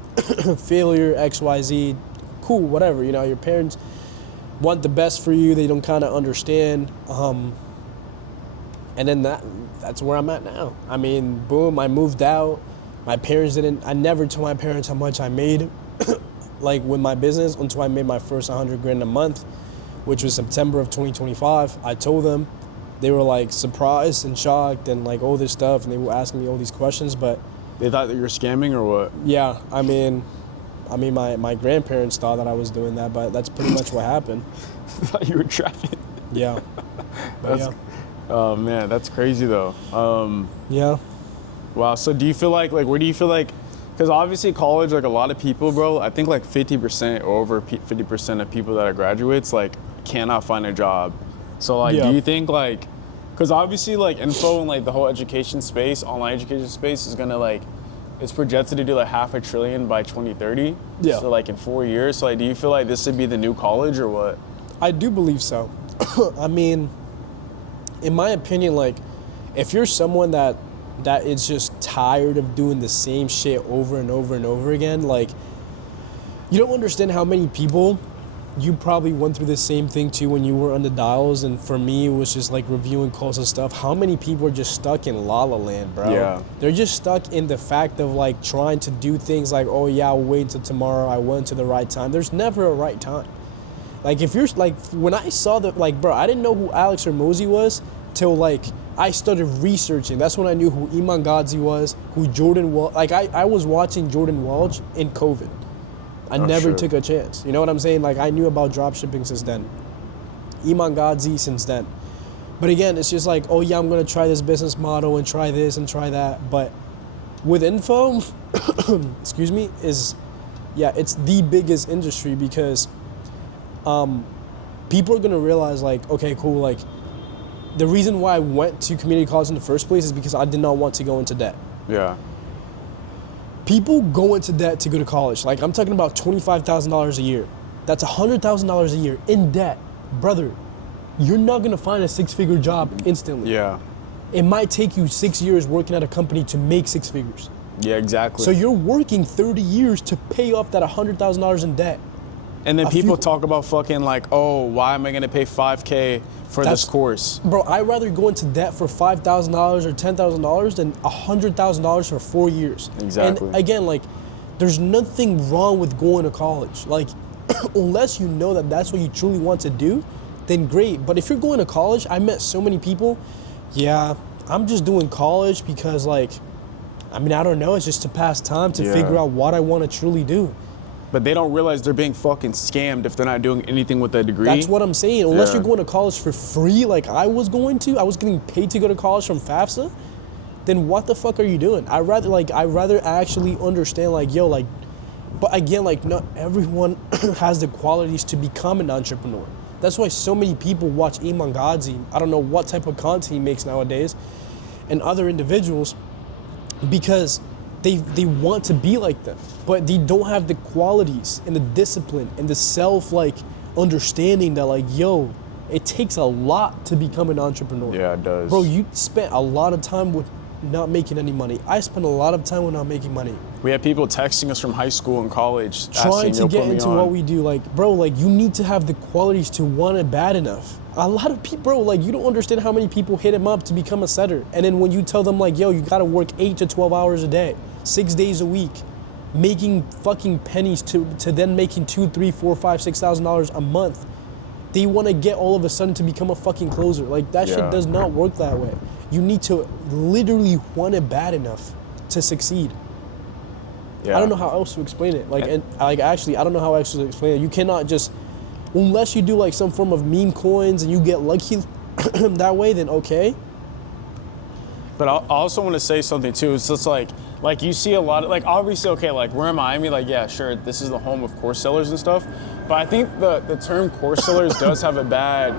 failure, XYZ. Cool, whatever. Your parents want the best for you. They don't kind of understand. And then that's where I'm at now. I mean, boom, I moved out. My parents I never told my parents how much I made like with my business until I made my first 100 grand a month, which was September of 2025. I told them. They were like surprised and shocked and like all this stuff, and they were asking me all these questions, but They thought that you were scamming or what? yeah, I mean my grandparents thought that I was doing that, but that's pretty much what happened. I thought you were trapping. Yeah. That's, yeah. Oh man, that's crazy though. Yeah. Wow. So do you feel like where do you feel like? Because obviously college, like a lot of people, bro. I think like 50% or over 50% of people that are graduates like cannot find a job. So like, Yeah. do you think like, because obviously like info and like the whole education space, online education space is gonna like, it's projected to do like $500 billion by 2030. Yeah. So like in 4 years. So like, do you feel like this would be the new college or what? I do believe so. I mean, in my opinion, like, if you're someone that is just tired of doing the same shit over and over and over again, like, you don't understand how many people, you probably went through the same thing too when you were on the dials, and for me, it was just like reviewing calls and stuff. How many people are just stuck in La La Land, bro? Yeah. They're just stuck in the fact of like trying to do things like, oh yeah, I'll wait until tomorrow, I went to the right time. There's never a right time. Like, if you're, like, when I saw that, like, bro, I didn't know who Alex Hormozi was till, like, I started researching. That's when I knew who Iman Gadzhi was, who Jordan Welch, like, I was watching Jordan Welch in COVID. I never shit. took a chance. You know what I'm saying? Like, I knew about dropshipping since then. Iman Gadzhi since then. But again, it's just like, oh, yeah, I'm going to try this business model and try this and try that. But with info, excuse me, it's the biggest industry because people are gonna realize like, okay, cool, like the reason why I went to community college in the first place is because I did not want to go into debt. Yeah. People go into debt to go to college. Like, I'm talking about $25,000 a year. That's $100,000 a year in debt. Brother, you're not gonna find a six-figure job instantly. Yeah. It might take you 6 years working at a company to make six figures. Yeah, exactly. So you're working 30 years to pay off that $100,000 in debt. And then people talk about fucking like, oh, why am I gonna pay $5K for this course? Bro, I'd rather go into debt for $5,000 or $10,000 than $100,000 for 4 years. Exactly. And again, like, there's nothing wrong with going to college. Like, unless you know that that's what you truly want to do, then great. But if you're going to college, I met so many people, yeah, I'm just doing college because, like, I mean, I don't know, it's just to pass time, to figure out what I want to truly do. But they don't realize they're being fucking scammed if they're not doing anything with that degree. That's what I'm saying. Unless Yeah. you're going to college for free, like I was getting paid to go to college from FAFSA, then what the fuck are you doing? I'd rather actually understand, like, yo, like, but again, like, not everyone has the qualities to become an entrepreneur. That's why so many people watch Iman Gadzhi. I don't know what type of content he makes nowadays, and other individuals, because they want to be like them, but they don't have the qualities and the discipline and the self, like, understanding that, like, yo, it takes a lot to become an entrepreneur. Yeah, it does. Bro, you spent a lot of time with not making any money. I spent a lot of time with not making money. We had people texting us from high school and college Trying asking, to "Yo, get put me into on." what we do, like, bro, like, you need to have the qualities to want it bad enough. A lot of people, bro, like, you don't understand how many people hit him up to become a setter. And then when you tell them, like, yo, you gotta work 8 to 12 hours a day, 6 days a week, making fucking pennies to then making $2,000, $3,000, $4,000, $5,000, $6,000 a month, they want to get all of a sudden to become a fucking closer. Like, that shit does not work that way. You need to literally want it bad enough to succeed. Yeah. I don't know how else to explain it. Like, and like, actually, I don't know how else to explain it. You cannot just, unless you do like some form of meme coins and you get lucky that way, then okay. But I also want to say something too. It's just like you see a lot of, like, obviously, okay, like we're in Miami, like, yeah, sure, this is the home of course sellers and stuff. But I think the term course sellers does have a bad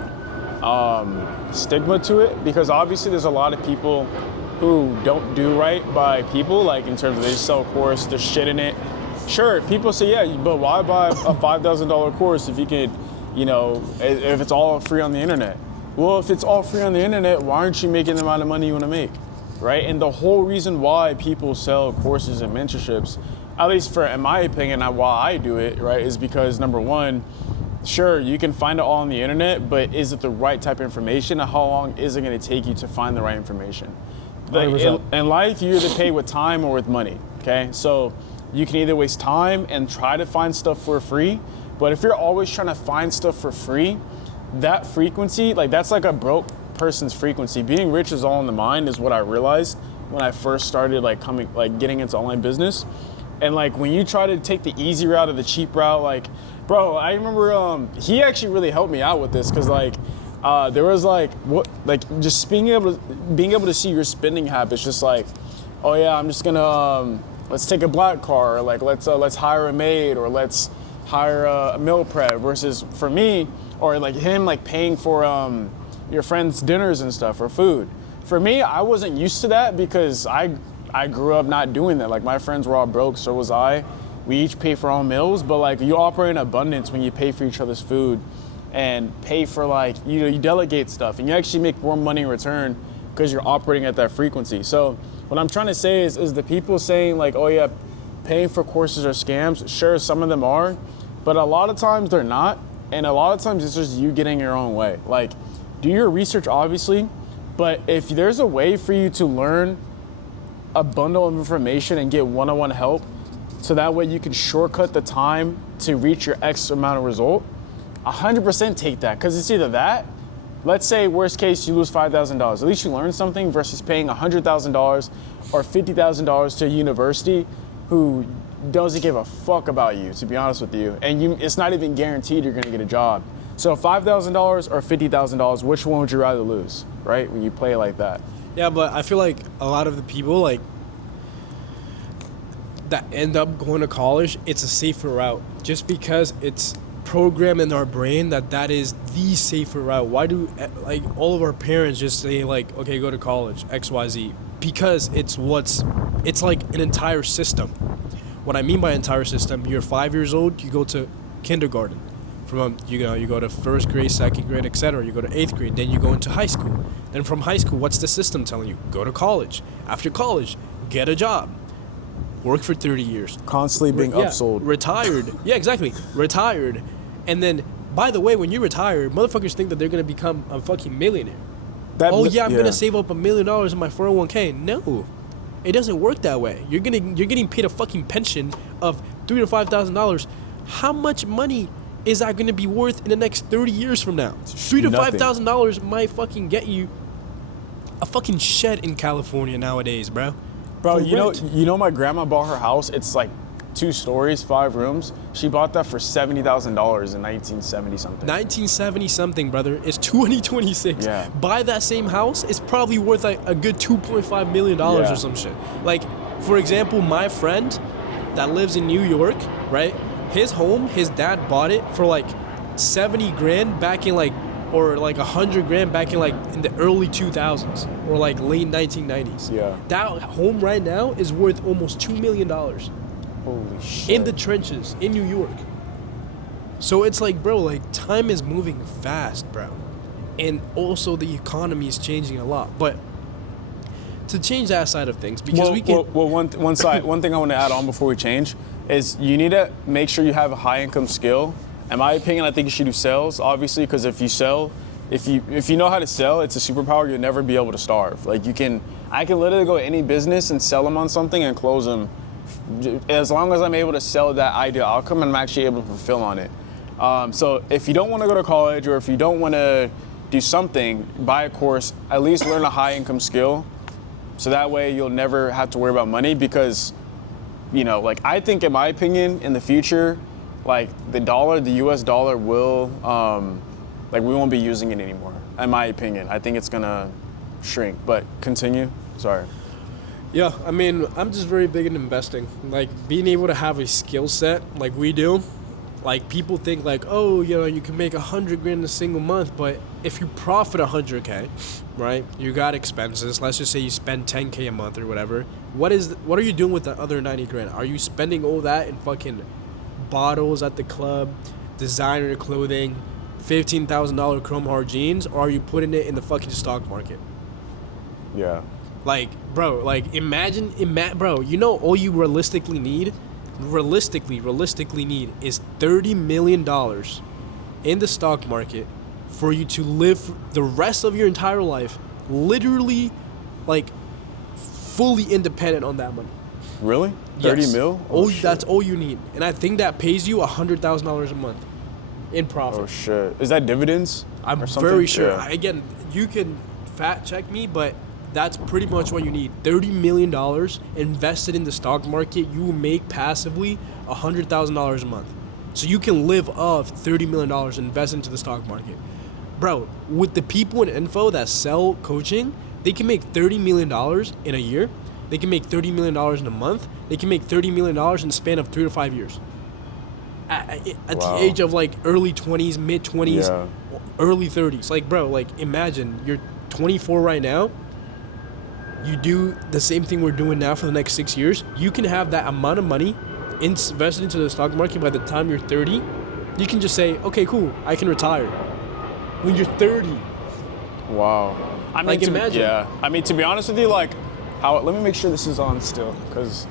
stigma to it, because obviously there's a lot of people who don't do right by people, like in terms of they sell a course, they're shit in it, Sure, people say, yeah, but why buy a $5,000 course if you can, if it's all free on the internet? Well, if it's all free on the internet, why aren't you making the amount of money you want to make, right? And the whole reason why people sell courses and mentorships, at least in my opinion, why I do it, right, is because number one, sure, you can find it all on the internet, but is it the right type of information? And how long is it going to take you to find the right information? In life, you either pay with time or with money, okay? So you can either waste time and try to find stuff for free, but if you're always trying to find stuff for free, that frequency, that's like a broke person's frequency. Being rich is all in the mind is what I realized when I first started getting into online business. And when you try to take the easy route or the cheap route, bro, I remember he actually really helped me out with this because there was just being able to see your spending habits, just oh yeah, I'm just gonna let's take a black car, or let's hire a maid, or let's hire a meal prep, versus for me, or him paying for your friends' dinners and stuff or food. For me, I wasn't used to that because I grew up not doing that. My friends were all broke, so was I. We each pay for our own meals, but you operate in abundance when you pay for each other's food and pay for you delegate stuff and you actually make more money in return because you're operating at that frequency. So what I'm trying to say is the people saying oh yeah, paying for courses are scams. Sure, some of them are, but a lot of times they're not. And a lot of times it's just you getting your own way. Do your research, obviously, but if there's a way for you to learn a bundle of information and get one-on-one help, so that way you can shortcut the time to reach your X amount of result, 100% take that. Because it's either that, let's say worst case you lose $5,000. At least you learn something versus paying $100,000 or $50,000 to a university who doesn't give a fuck about you, to be honest with you. And it's not even guaranteed you're gonna get a job. So $5,000 or $50,000, which one would you rather lose, right? When you play like that. Yeah, but I feel like a lot of the people that end up going to college, it's a safer route just because it's programmed in our brain that is the safer route. Why do all of our parents just say okay, go to college, XYZ? Because it's an entire system. What I mean by entire system, you're 5 years old, you go to kindergarten. From you go to first grade, second grade, etc. You go to 8th grade, then you go into high school. Then from high school, what's the system telling you? Go to college. After college, get a job. Work for 30 years. Constantly being upsold. Retired. Yeah, exactly. Retired. And then, by the way, when you retire, motherfuckers think that they're going to become a fucking millionaire. I'm going to save up $1 million in my 401k. No. It doesn't work that way. You're getting paid a fucking pension of $3,000 to $5,000. How much money is that going to be worth in the next 30 years from now? $3,000 to $5,000 might fucking get you a fucking shed in California nowadays, bro. Bro, you know my grandma bought her house. It's 2 stories, 5 rooms. She bought that for $70,000 in 1970 something. 1970 something, brother. It's 2026. Yeah. Buy that same house, it's probably worth a good $2.5 million or some shit. For example, my friend that lives in New York, right? His home, his dad bought it for 70 grand back in or 100 grand back in in the early 2000s or late 1990s. Yeah. That home right now is worth almost $2 million. Holy shit. In the trenches in New York. So it's bro, time is moving fast, bro. And also the economy is changing a lot. But to change that side of things, because one thing I want to add on before we change is you need to make sure you have a high income skill. In my opinion, I think you should do sales, obviously, because if you know how to sell, it's a superpower. You'll never be able to starve. I can literally go to any business and sell them on something and close them. As long as I'm able to sell that ideal outcome, I'm actually able to fulfill on it. So if you don't want to go to college, or if you don't want to do something, buy a course, at least learn a high income skill. So that way you'll never have to worry about money, because I think, in my opinion, in the future, the US dollar will, we won't be using it anymore. In my opinion, I think it's gonna shrink, but continue, sorry. Yeah, I mean, I'm just very big in investing. Being able to have a skill set like we do, like people think like, oh, you know, you can make 100 grand in a single month, but if you profit 100K, right? You got expenses. Let's just say you spend 10K a month or whatever. What are you doing with the other 90 grand? Are you spending all that in fucking bottles at the club, designer clothing, $15,000 Chrome Heart jeans, or are you putting it in the fucking stock market? Yeah. Like, bro, like imagine, bro, you know all you realistically need is $30 million in the stock market for you to live the rest of your entire life, literally, like, fully independent on that money. Really? 30 Yes. mil? That's all you need. And I think that pays you $100,000 a month in profit. Oh shit. Is that dividends? I'm or something? very sure. Yeah. Again, you can fact check me, but that's pretty much what you need. $30 million invested in the stock market, you will make passively $100,000 a month. So you can live off $30 million and invest into the stock market. Bro, with the people in info that sell coaching, they can make $30 million in a year. They can make $30 million in a month. They can make $30 million in the span of 3 to 5 years. At Wow. the age of like early 20s, mid 20s, Yeah. early 30s. Like, bro, like imagine you're 24 right now. You do the same thing we're doing now for the next 6 years. You can have that amount of money invested into the stock market by the time you're 30. You can just say, okay, cool, I can retire. When you're 30. Wow. I mean, Like, imagine. Yeah. I mean, to be honest with you, like, let me make sure this is on still, because.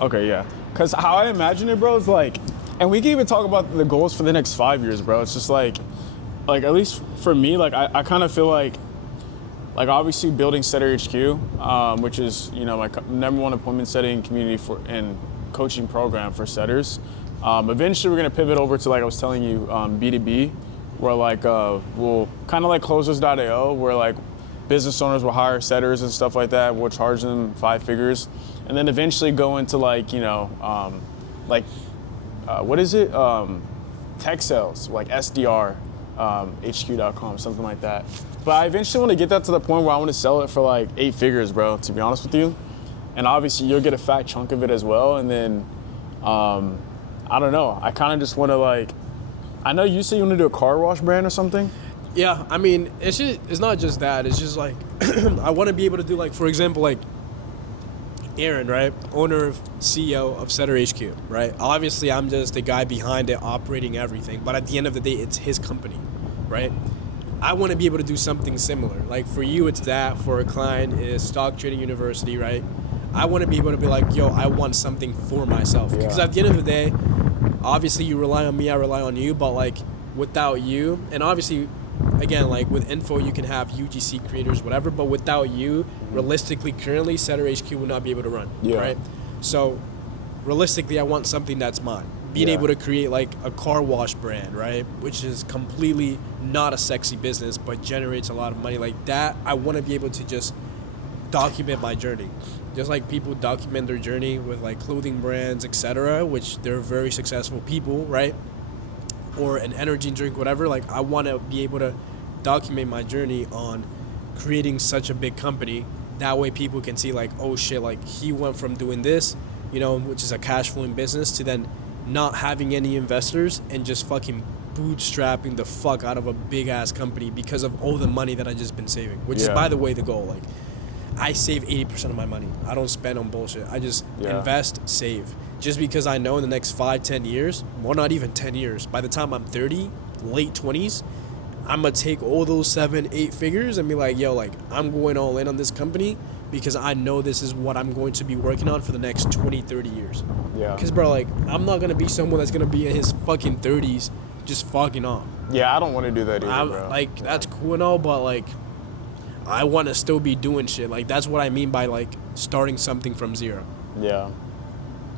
Okay, yeah. Because how I imagine it, bro, is like, and we can even talk about the goals for the next 5 years, bro. It's just like at least for me, like, I kind of feel like obviously building Setter HQ, which is, you know, my number one appointment setting community and coaching program for setters. Eventually, we're gonna pivot over to, like I was telling you, B2B, where like we'll kind of like Closers.io, where like business owners will hire setters and stuff like that. We'll charge them 5 figures, and then eventually go into like, you know, what is it? Tech sales, like SDR, HQ.com, something like that. But I eventually want to get that to the point where I want to sell it for like 8 figures, bro, to be honest with you. And obviously you'll get a fat chunk of it as well. And then, I don't know. I kind of just want to like, I know you said you want to do a car wash brand or something. Yeah, I mean, it's not just that. It's just like, I want to be able to do, like, for example, like, Aaron, right? Owner, CEO of Setter HQ, right? Obviously, I'm just the guy behind it, operating everything. But at the end of the day, it's his company, right? I want to be able to do something similar. Like, for you, it's that. For a client, it's Stock Trading University, right? I want to be able to be like, yo, I want something for myself. Yeah. Because at the end of the day, obviously, you rely on me, I rely on you. But, like, without you, and obviously, again, like with info, you can have UGC creators, whatever, but without you, realistically, currently, Setter HQ will not be able to run, Yeah. right? So, realistically, I want something that's mine. Being Yeah. able to create like a car wash brand, right? Which is completely not a sexy business, but generates a lot of money like that. I want to be able to just document my journey. Just like people document their journey with like clothing brands, etc., which they're very successful people, right? Or an energy drink, whatever. Like, I want to be able to document my journey on creating such a big company. That way people can see like, oh shit, like he went from doing this, you know, which is a cash flowing business, to then not having any investors and just fucking bootstrapping the fuck out of a big ass company because of all the money that I just been saving, which is, Yeah. by the way, the goal. Like, I save 80% of my money. I don't spend on bullshit. I just Yeah. invest, save. Just because I know in the next 5, 10 years, well, not even 10 years, by the time I'm 30, late 20s, I'm going to take all those 7, 8 figures and be like, yo, like, I'm going all in on this company because I know this is what I'm going to be working on for the next 20, 30 years. Yeah. Because, bro, like, I'm not going to be someone that's going to be in his fucking 30s just fucking off. Yeah, I don't want to do that either, bro. Like, that's cool and all, but, like, I want to still be doing shit. Like, that's what I mean by, like, starting something from zero. Yeah.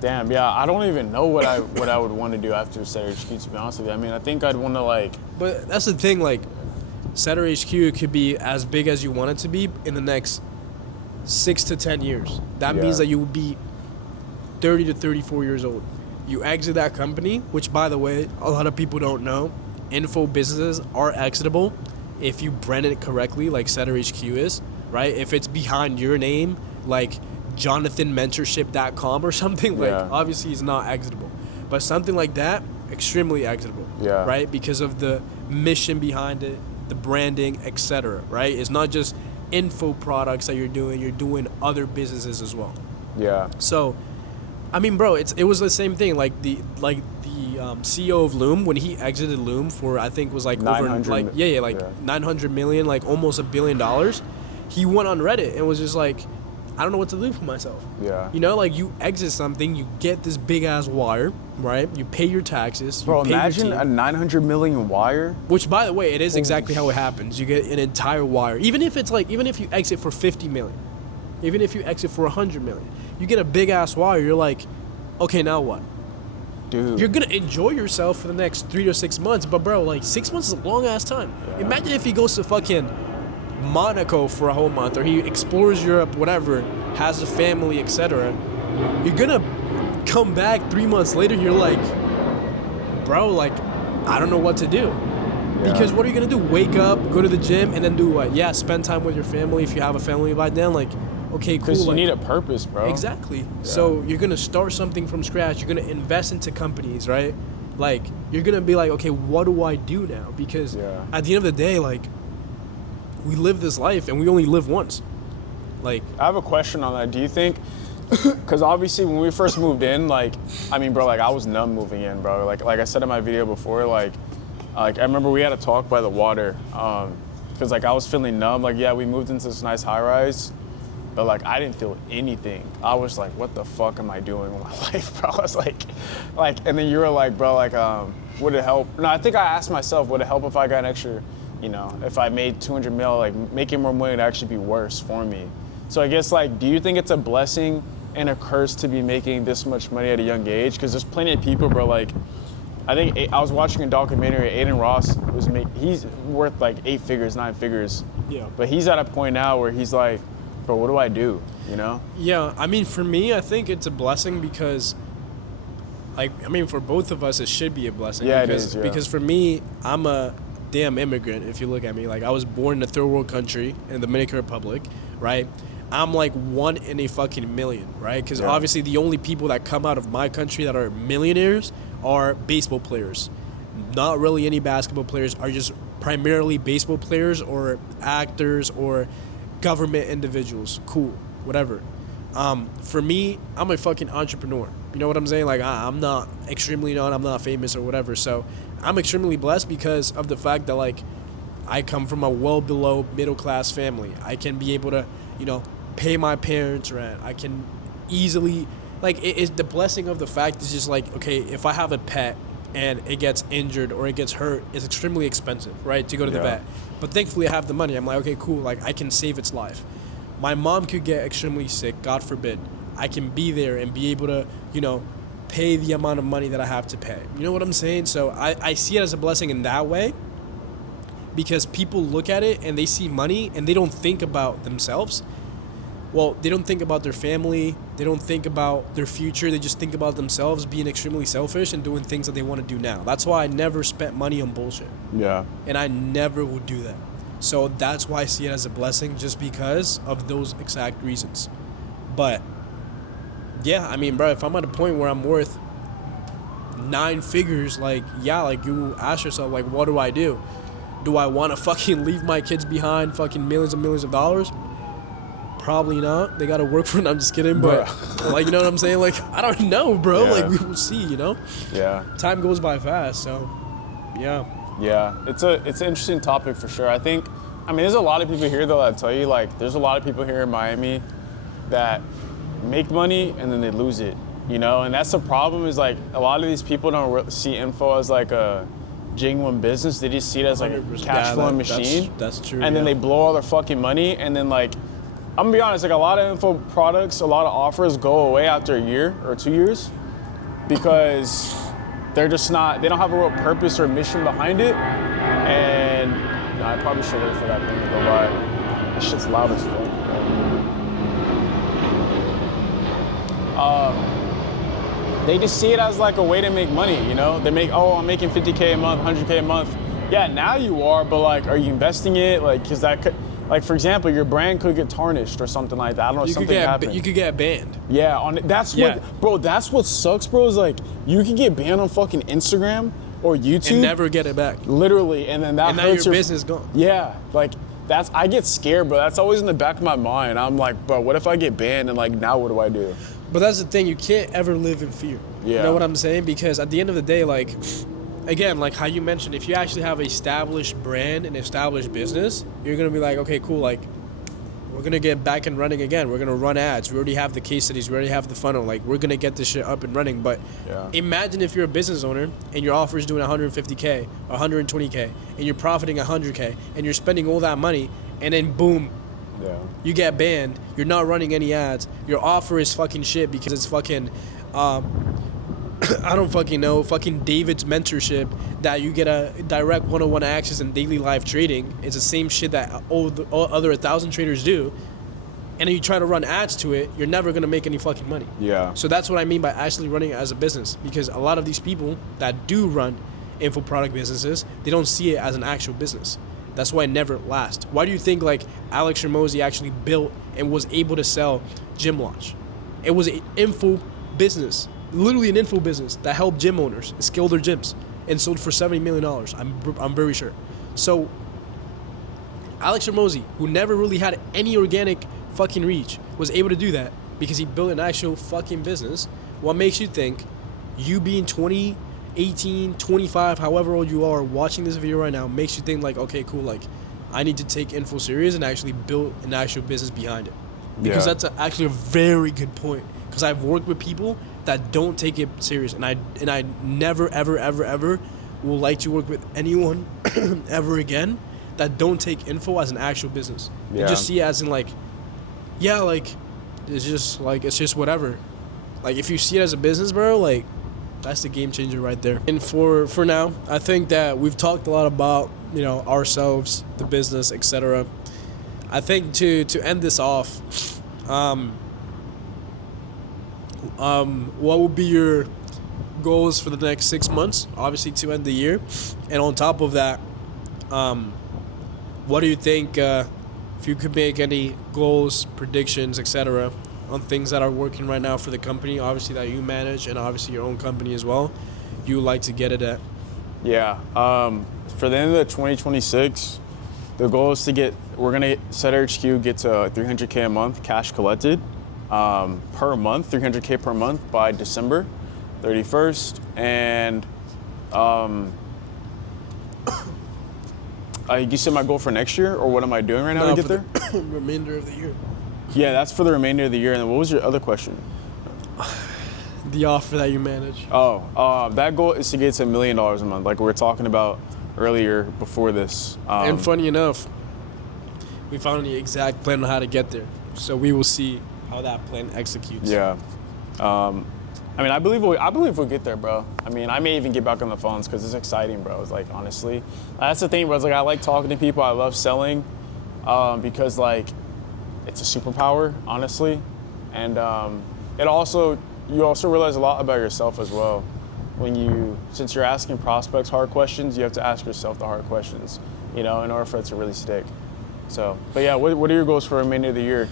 Damn, yeah, I don't even know what I would want to do after Setter HQ, to be honest with you. I mean, I think I'd want to, like... But that's the thing, like, Setter HQ could be as big as you want it to be in the next 6 to 10 years. That Yeah. means that you will be 30 to 34 years old. You exit that company, which, by the way, a lot of people don't know. Info businesses are exitable if you brand it correctly, like Setter HQ is, right? If it's behind your name, like JonathanMentorship.com or something, like, Yeah. obviously it's not exitable. But something like that, extremely exitable. Yeah. Right? Because of the mission behind it, the branding, etc. Right? It's not just info products that you're doing other businesses as well. Yeah. So, I mean, bro, it was the same thing. Like the CEO of Loom, when he exited Loom for, I think was like over 900 million, like almost $1 billion. He went on Reddit and was just like, I don't know what to do for myself. Yeah. You know, like you exit something, you get this big ass wire, right? You pay your taxes. Bro, you pay imagine your a 900 million wire. Which, by the way, it is exactly how it happens. You get an entire wire. Even if you exit for 50 million, even if you exit for 100 million, you get a big ass wire. You're like, okay, now what? Dude. You're gonna enjoy yourself for the next 3 to 6 months, but bro, like 6 months is a long ass time. Yeah. Imagine if he goes to fucking Monaco for a whole month, or he explores Europe, whatever, has a family, etc. You're gonna come back 3 months later. You're like, bro, like I don't know what to do. Yeah. Because what are you gonna do? Wake up, go to the gym, and then do what? Yeah, spend time with your family if you have a family by then. Like, okay, cool. Because you like, need a purpose, bro. Exactly. Yeah. So you're gonna start something from scratch. You're gonna invest into companies, right? Like you're gonna be like, okay, what do I do now? Because at the end of the day, like we live this life and we only live once. Like I have a question on that. Do you think? Because obviously when we first moved in, like, I mean, bro, like I was numb moving in, bro. Like I said in my video before, like I remember we had a talk by the water, because like I was feeling numb. Like yeah, we moved into this nice high rise. But like I didn't feel anything. I was like, what the fuck am I doing with my life, bro? I was like, and then you were like, bro, like, would it help? No, I think I asked myself, would it help if I got an extra, you know, if I made 200 mil, like making more money would actually be worse for me. So I guess like, do you think it's a blessing and a curse to be making this much money at a young age? Because there's plenty of people, bro, like, I think I was watching a documentary, Aiden Ross he's worth like 8 figures, 9 figures. Yeah. But he's at a point now where he's like, bro, what do I do, you know? Yeah, I mean, for me, I think it's a blessing because, like, I mean, for both of us, it should be a blessing. Yeah, because, it is, yeah. Because for me, I'm a damn immigrant, if you look at me. Like, I was born in a third world country, in the Dominican Republic, right? I'm like one in a fucking million, right? Because obviously the only people that come out of my country that are millionaires are baseball players. Not really any basketball players, are just primarily baseball players or actors or government individuals. Cool, whatever. For me, I'm a fucking entrepreneur. You know what I'm saying? Like I'm not I'm not famous or whatever. So I'm extremely blessed because of the fact that like I come from a well below middle class family. I can be able to, you know, pay my parents rent. I can easily, like, it is the blessing of the fact is just like, okay, if I have a pet and it gets injured or it gets hurt, it's extremely expensive, right, to go to the vet. But thankfully I have the money. I'm like, okay, cool, like I can save its life. My mom could get extremely sick, God forbid. I can be there and be able to, you know, pay the amount of money that I have to pay. You know what I'm saying? So I see it as a blessing in that way because people look at it and they see money and they don't think about themselves. Well, they don't think about their family. They don't think about their future. They just think about themselves being extremely selfish and doing things that they want to do now. That's why I never spent money on bullshit. Yeah. And I never would do that. So that's why I see it as a blessing, just because of those exact reasons. But yeah, I mean, bro, if I'm at a point where I'm worth 9 figures, like, yeah, like you ask yourself, like, what do I do? Do I want to fucking leave my kids behind fucking millions and millions of dollars? Probably not. They got to work for it. I'm just kidding. But, like, you know what I'm saying? Like, I don't know, bro. Yeah. Like, we will see, you know? Yeah. Time goes by fast, so, yeah. Yeah, it's an interesting topic for sure. I mean, there's a lot of people here, though, that tell you, like, there's a lot of people here in Miami that make money and then they lose it, you know? And that's the problem is, like, a lot of these people don't see info as, like, a genuine business. They just see it as, like, a cash flowing machine. That's true. And then they blow all their fucking money, and then, like, I'm gonna be honest, like, a lot of info products, a lot of offers go away after a year or 2 years because they're just not, they don't have a real purpose or mission behind it. And I probably should wait for that thing to go by. That shit's loud as fuck. They just see it as like a way to make money, you know? They make, oh, I'm making 50K a month, 100K a month. Yeah, now you are, but like, are you investing it? Like, cause that could, like for example, your brand could get tarnished or something like that. I don't know, something happened. You could get banned. Yeah, Yeah. Bro, that's what sucks, bro, is like you can get banned on fucking Instagram or YouTube. And never get it back. Literally, and then that And now hurts your business gone. Yeah, like I get scared, bro. That's always in the back of my mind. I'm like, bro, what if I get banned and like now what do I do? But that's the thing, you can't ever live in fear. Yeah. You know what I'm saying? Because at the end of the day, like, again, like how you mentioned, if you actually have an established brand and established business, you're gonna be like, okay, cool, like, we're gonna get back and running again. We're gonna run ads. We already have the case studies. We already have the funnel. Like, we're gonna get this shit up and running. But Yeah. imagine if you're a business owner and your offer is doing 150K or 120K and you're profiting 100K and you're spending all that money and then boom, Yeah. you get banned. You're not running any ads. Your offer is fucking shit because it's fucking, I don't fucking know, fucking David's mentorship that you get a direct one-on-one access in daily live trading. It's the same shit that all other 1,000 traders do. And then you try to run ads to it, you're never gonna make any fucking money. Yeah. So that's what I mean by actually running it as a business, because a lot of these people that do run info product businesses, they don't see it as an actual business. That's why it never lasts. Why do you think like Alex Hormozi actually built and was able to sell Gym Launch? It was an info business, literally an info business that helped gym owners scale their gyms and sold for $70 million. I'm very sure. So Alex Hormozi, who never really had any organic fucking reach, was able to do that because he built an actual fucking business. What makes you think you being 20, 18, 25, however old you are, watching this video right now, makes you think like, okay, cool, like I need to take info serious and actually build an actual business behind it? Because Yeah. that's actually a very good point. Because I've worked with people that don't take it serious, and I never ever will like to work with anyone ever again that don't take info as an actual business. They Yeah. just see it as in like, yeah, like it's just whatever. Like if you see it as a business, bro, like that's the game changer right there. And for now, I think that we've talked a lot about, you know, ourselves, the business, etc. I think to end this off, what would be your goals for the next 6 months? Obviously to end the year, and on top of that, what do you think? If you could make any goals, predictions, etc., on things that are working right now for the company, obviously that you manage, and obviously your own company as well, you would like to get it at? Yeah. For the end of 2026, the goal is we're gonna set our HQ, get to 300K a month cash collected per month, 300K per month by December 31st. And you said my goal for next year, or what am I doing right now to get there? The remainder of the year. Yeah, that's for the remainder of the year. And then what was your other question? The offer that you manage. That goal is to get to $1 million a month, like we were talking about earlier before this. And funny enough, we found the exact plan on how to get there. So we will see how that plan executes. Yeah. I mean, I believe we'll get there, bro. I mean, I may even get back on the phones because it's exciting, bro. It's like, honestly, that's the thing, bro. It's like I like talking to people. I love selling because like it's a superpower, honestly, and you also realize a lot about yourself as well. Since you're asking prospects hard questions, you have to ask yourself the hard questions, you know, in order for it to really stick. So, but yeah, what are your goals for the remainder of the year?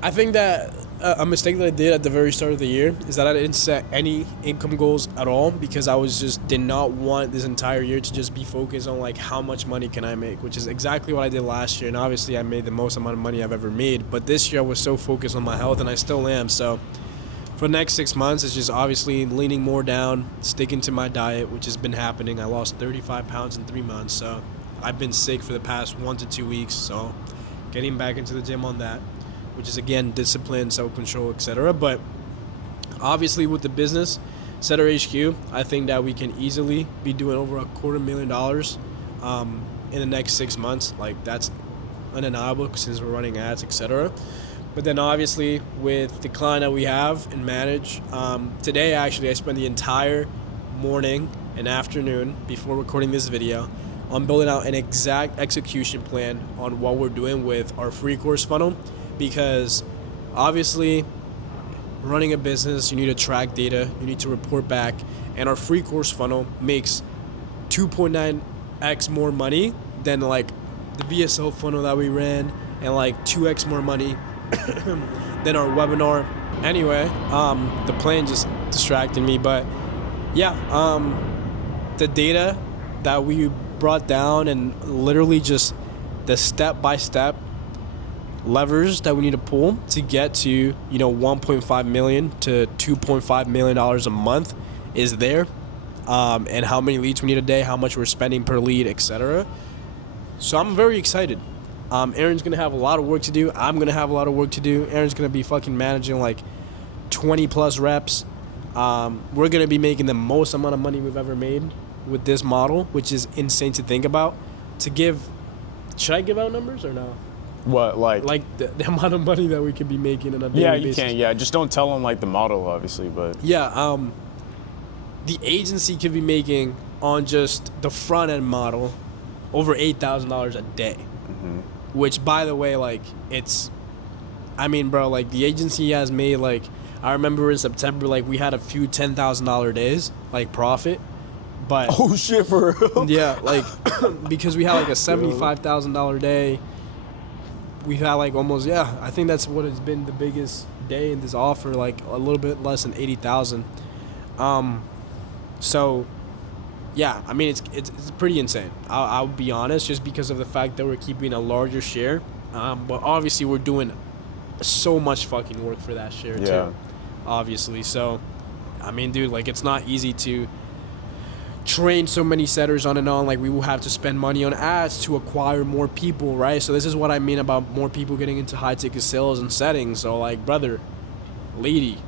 I think that a mistake that I did at the very start of the year is that I didn't set any income goals at all, because I did not want this entire year to just be focused on like how much money can I make, which is exactly what I did last year. And obviously I made the most amount of money I've ever made, but this year I was so focused on my health, and I still am. So for the next 6 months, it's just obviously leaning more down, sticking to my diet, which has been happening. I lost 35 pounds in 3 months. So I've been sick for the past 1 to 2 weeks. So getting back into the gym on that, which is again discipline, self-control, etc. But obviously with the business, Setter HQ, I think that we can easily be doing over $250,000 in the next 6 months. Like that's undeniable since we're running ads, etc. But then obviously with the client that we have and manage, today actually I spent the entire morning and afternoon before recording this video on building out an exact execution plan on what we're doing with our free course funnel. Because obviously running a business, you need to track data, you need to report back, and our free course funnel makes 2.9x more money than like the VSO funnel that we ran and like 2x more money than our webinar. Anyway, the plane just distracted me, but yeah, the data that we brought down and literally just the step-by-step levers that we need to pull to get to, you know, 1.5 million to 2.5 million dollars a month is there, and how many leads we need a day, how much we're spending per lead, etc. So I'm very excited. Aaron's gonna have a lot of work to do. I'm gonna have a lot of work to do. Aaron's gonna be fucking managing like 20 plus reps. We're gonna be making the most amount of money we've ever made with this model, which is insane to think about. Should I give out numbers or no? What, like the amount of money that we could be making on a daily yeah, basis. you can. Yeah, just don't tell them like the model, obviously, but Yeah, the agency could be making on just the front end model over $8,000 a day. Which, by the way, like, I mean, bro, like, the agency has made, like, I remember in September, like, we had a few $10,000 days, like, profit. But oh shit, for real? yeah, like, because we had like a $75,000 day. We had like almost, yeah, I think that's what has been the biggest day in this offer, like a little bit less than 80,000. So yeah, I mean, it's pretty insane. I'll be honest, just because of the fact that we're keeping a larger share. But obviously we're doing so much fucking work for that share too, obviously. So I mean, dude, like, it's not easy to train so many setters on and on. Like, we will have to spend money on ads to acquire more people, right? So this is what I mean about more people getting into high ticket sales and settings. So, like, brother, lady,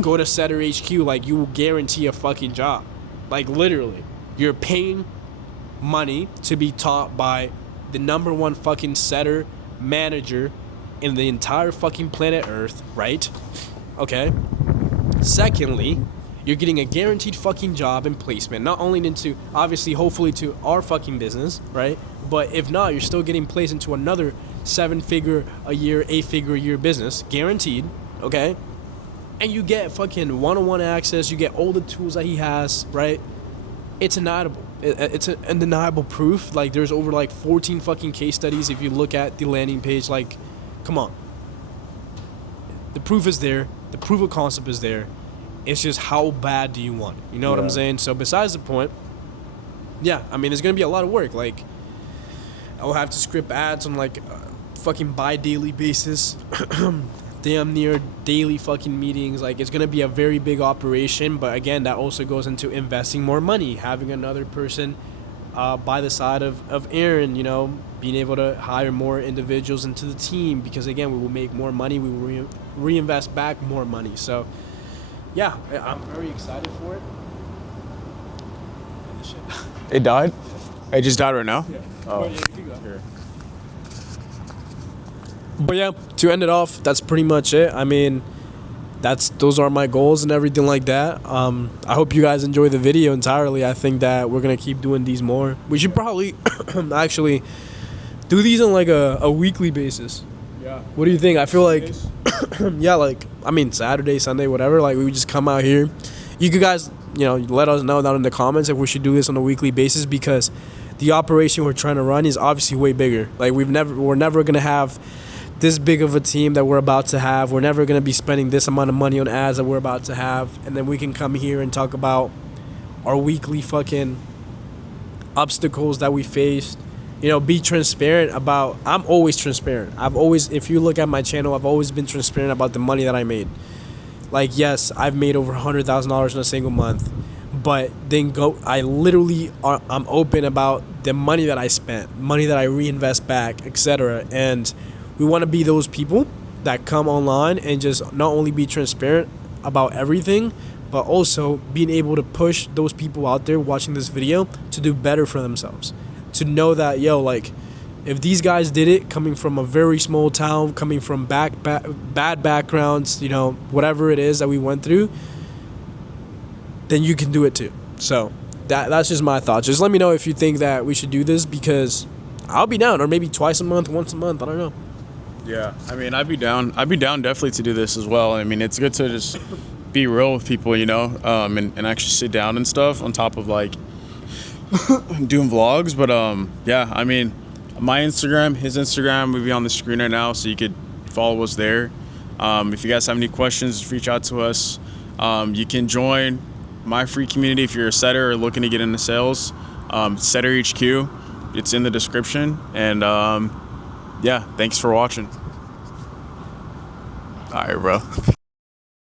go to Setter HQ. Like, you will guarantee a fucking job. Like, literally, you're paying money to be taught by the number one fucking setter manager in the entire fucking planet Earth, right? Okay. Secondly, you're getting a guaranteed fucking job and placement, not only into, obviously, hopefully to our fucking business, right? But if not, you're still getting placed into another 7-figure a year, 8-figure a year business, guaranteed, okay? And you get fucking one-on-one access, you get all the tools that he has, right? It's undeniable. It's an undeniable proof. Like, there's over like 14 fucking case studies if you look at the landing page. Like, come on. The proof is there. The proof of concept is there. It's just how bad do you want it? You know what I'm saying? So besides the point, yeah, I mean, there's going to be a lot of work. Like, I'll have to script ads on like a fucking bi-daily basis. Damn near daily fucking meetings. Like, it's going to be a very big operation. But again, that also goes into investing more money, having another person by the side of Aaron, you know, being able to hire more individuals into the team, because again, we will make more money. We will reinvest back more money. So yeah, I'm very excited for it. And the shit. It died? It just died right now? Yeah. Oh. Yeah, you can go. Here. But yeah, to end it off, that's pretty much it. I mean, those are my goals and everything like that. I hope you guys enjoy the video entirely. I think that we're gonna keep doing these more. We should probably actually do these on like a weekly basis. Yeah. What do you think? I feel like yeah, like, I mean, Saturday, Sunday, whatever. Like, we would just come out here. You guys, you know, let us know down in the comments if we should do this on a weekly basis, because the operation we're trying to run is obviously way bigger. Like, we're never gonna have this big of a team that we're about to have. We're never gonna be spending this amount of money on ads that we're about to have, and then we can come here and talk about our weekly fucking obstacles that we faced. You know, be transparent about. I'm always transparent. If you look at my channel, I've always been transparent about the money that I made. Like, yes, I've made over $100,000 in a single month, but then I'm open about the money that I spent, money that I reinvest back, etc. And we want to be those people that come online and just not only be transparent about everything, but also being able to push those people out there watching this video to do better for themselves. To know that, yo, like, if these guys did it coming from a very small town, coming from bad backgrounds, you know, whatever it is that we went through, then you can do it too. So that's just my thoughts. Just let me know if you think that we should do this, because I'll be down, or maybe twice a month, once a month, I don't know. Yeah, I mean, I'd be down definitely to do this as well. I mean, it's good to just be real with people, you know, and actually sit down and stuff on top of like doing vlogs. But yeah, I mean, my Instagram, his Instagram will be on the screen right now, so you could follow us there. If you guys have any questions, reach out to us. You can join my free community if you're a setter or looking to get into sales. Setter HQ, it's in the description. And yeah, thanks for watching. All right, bro.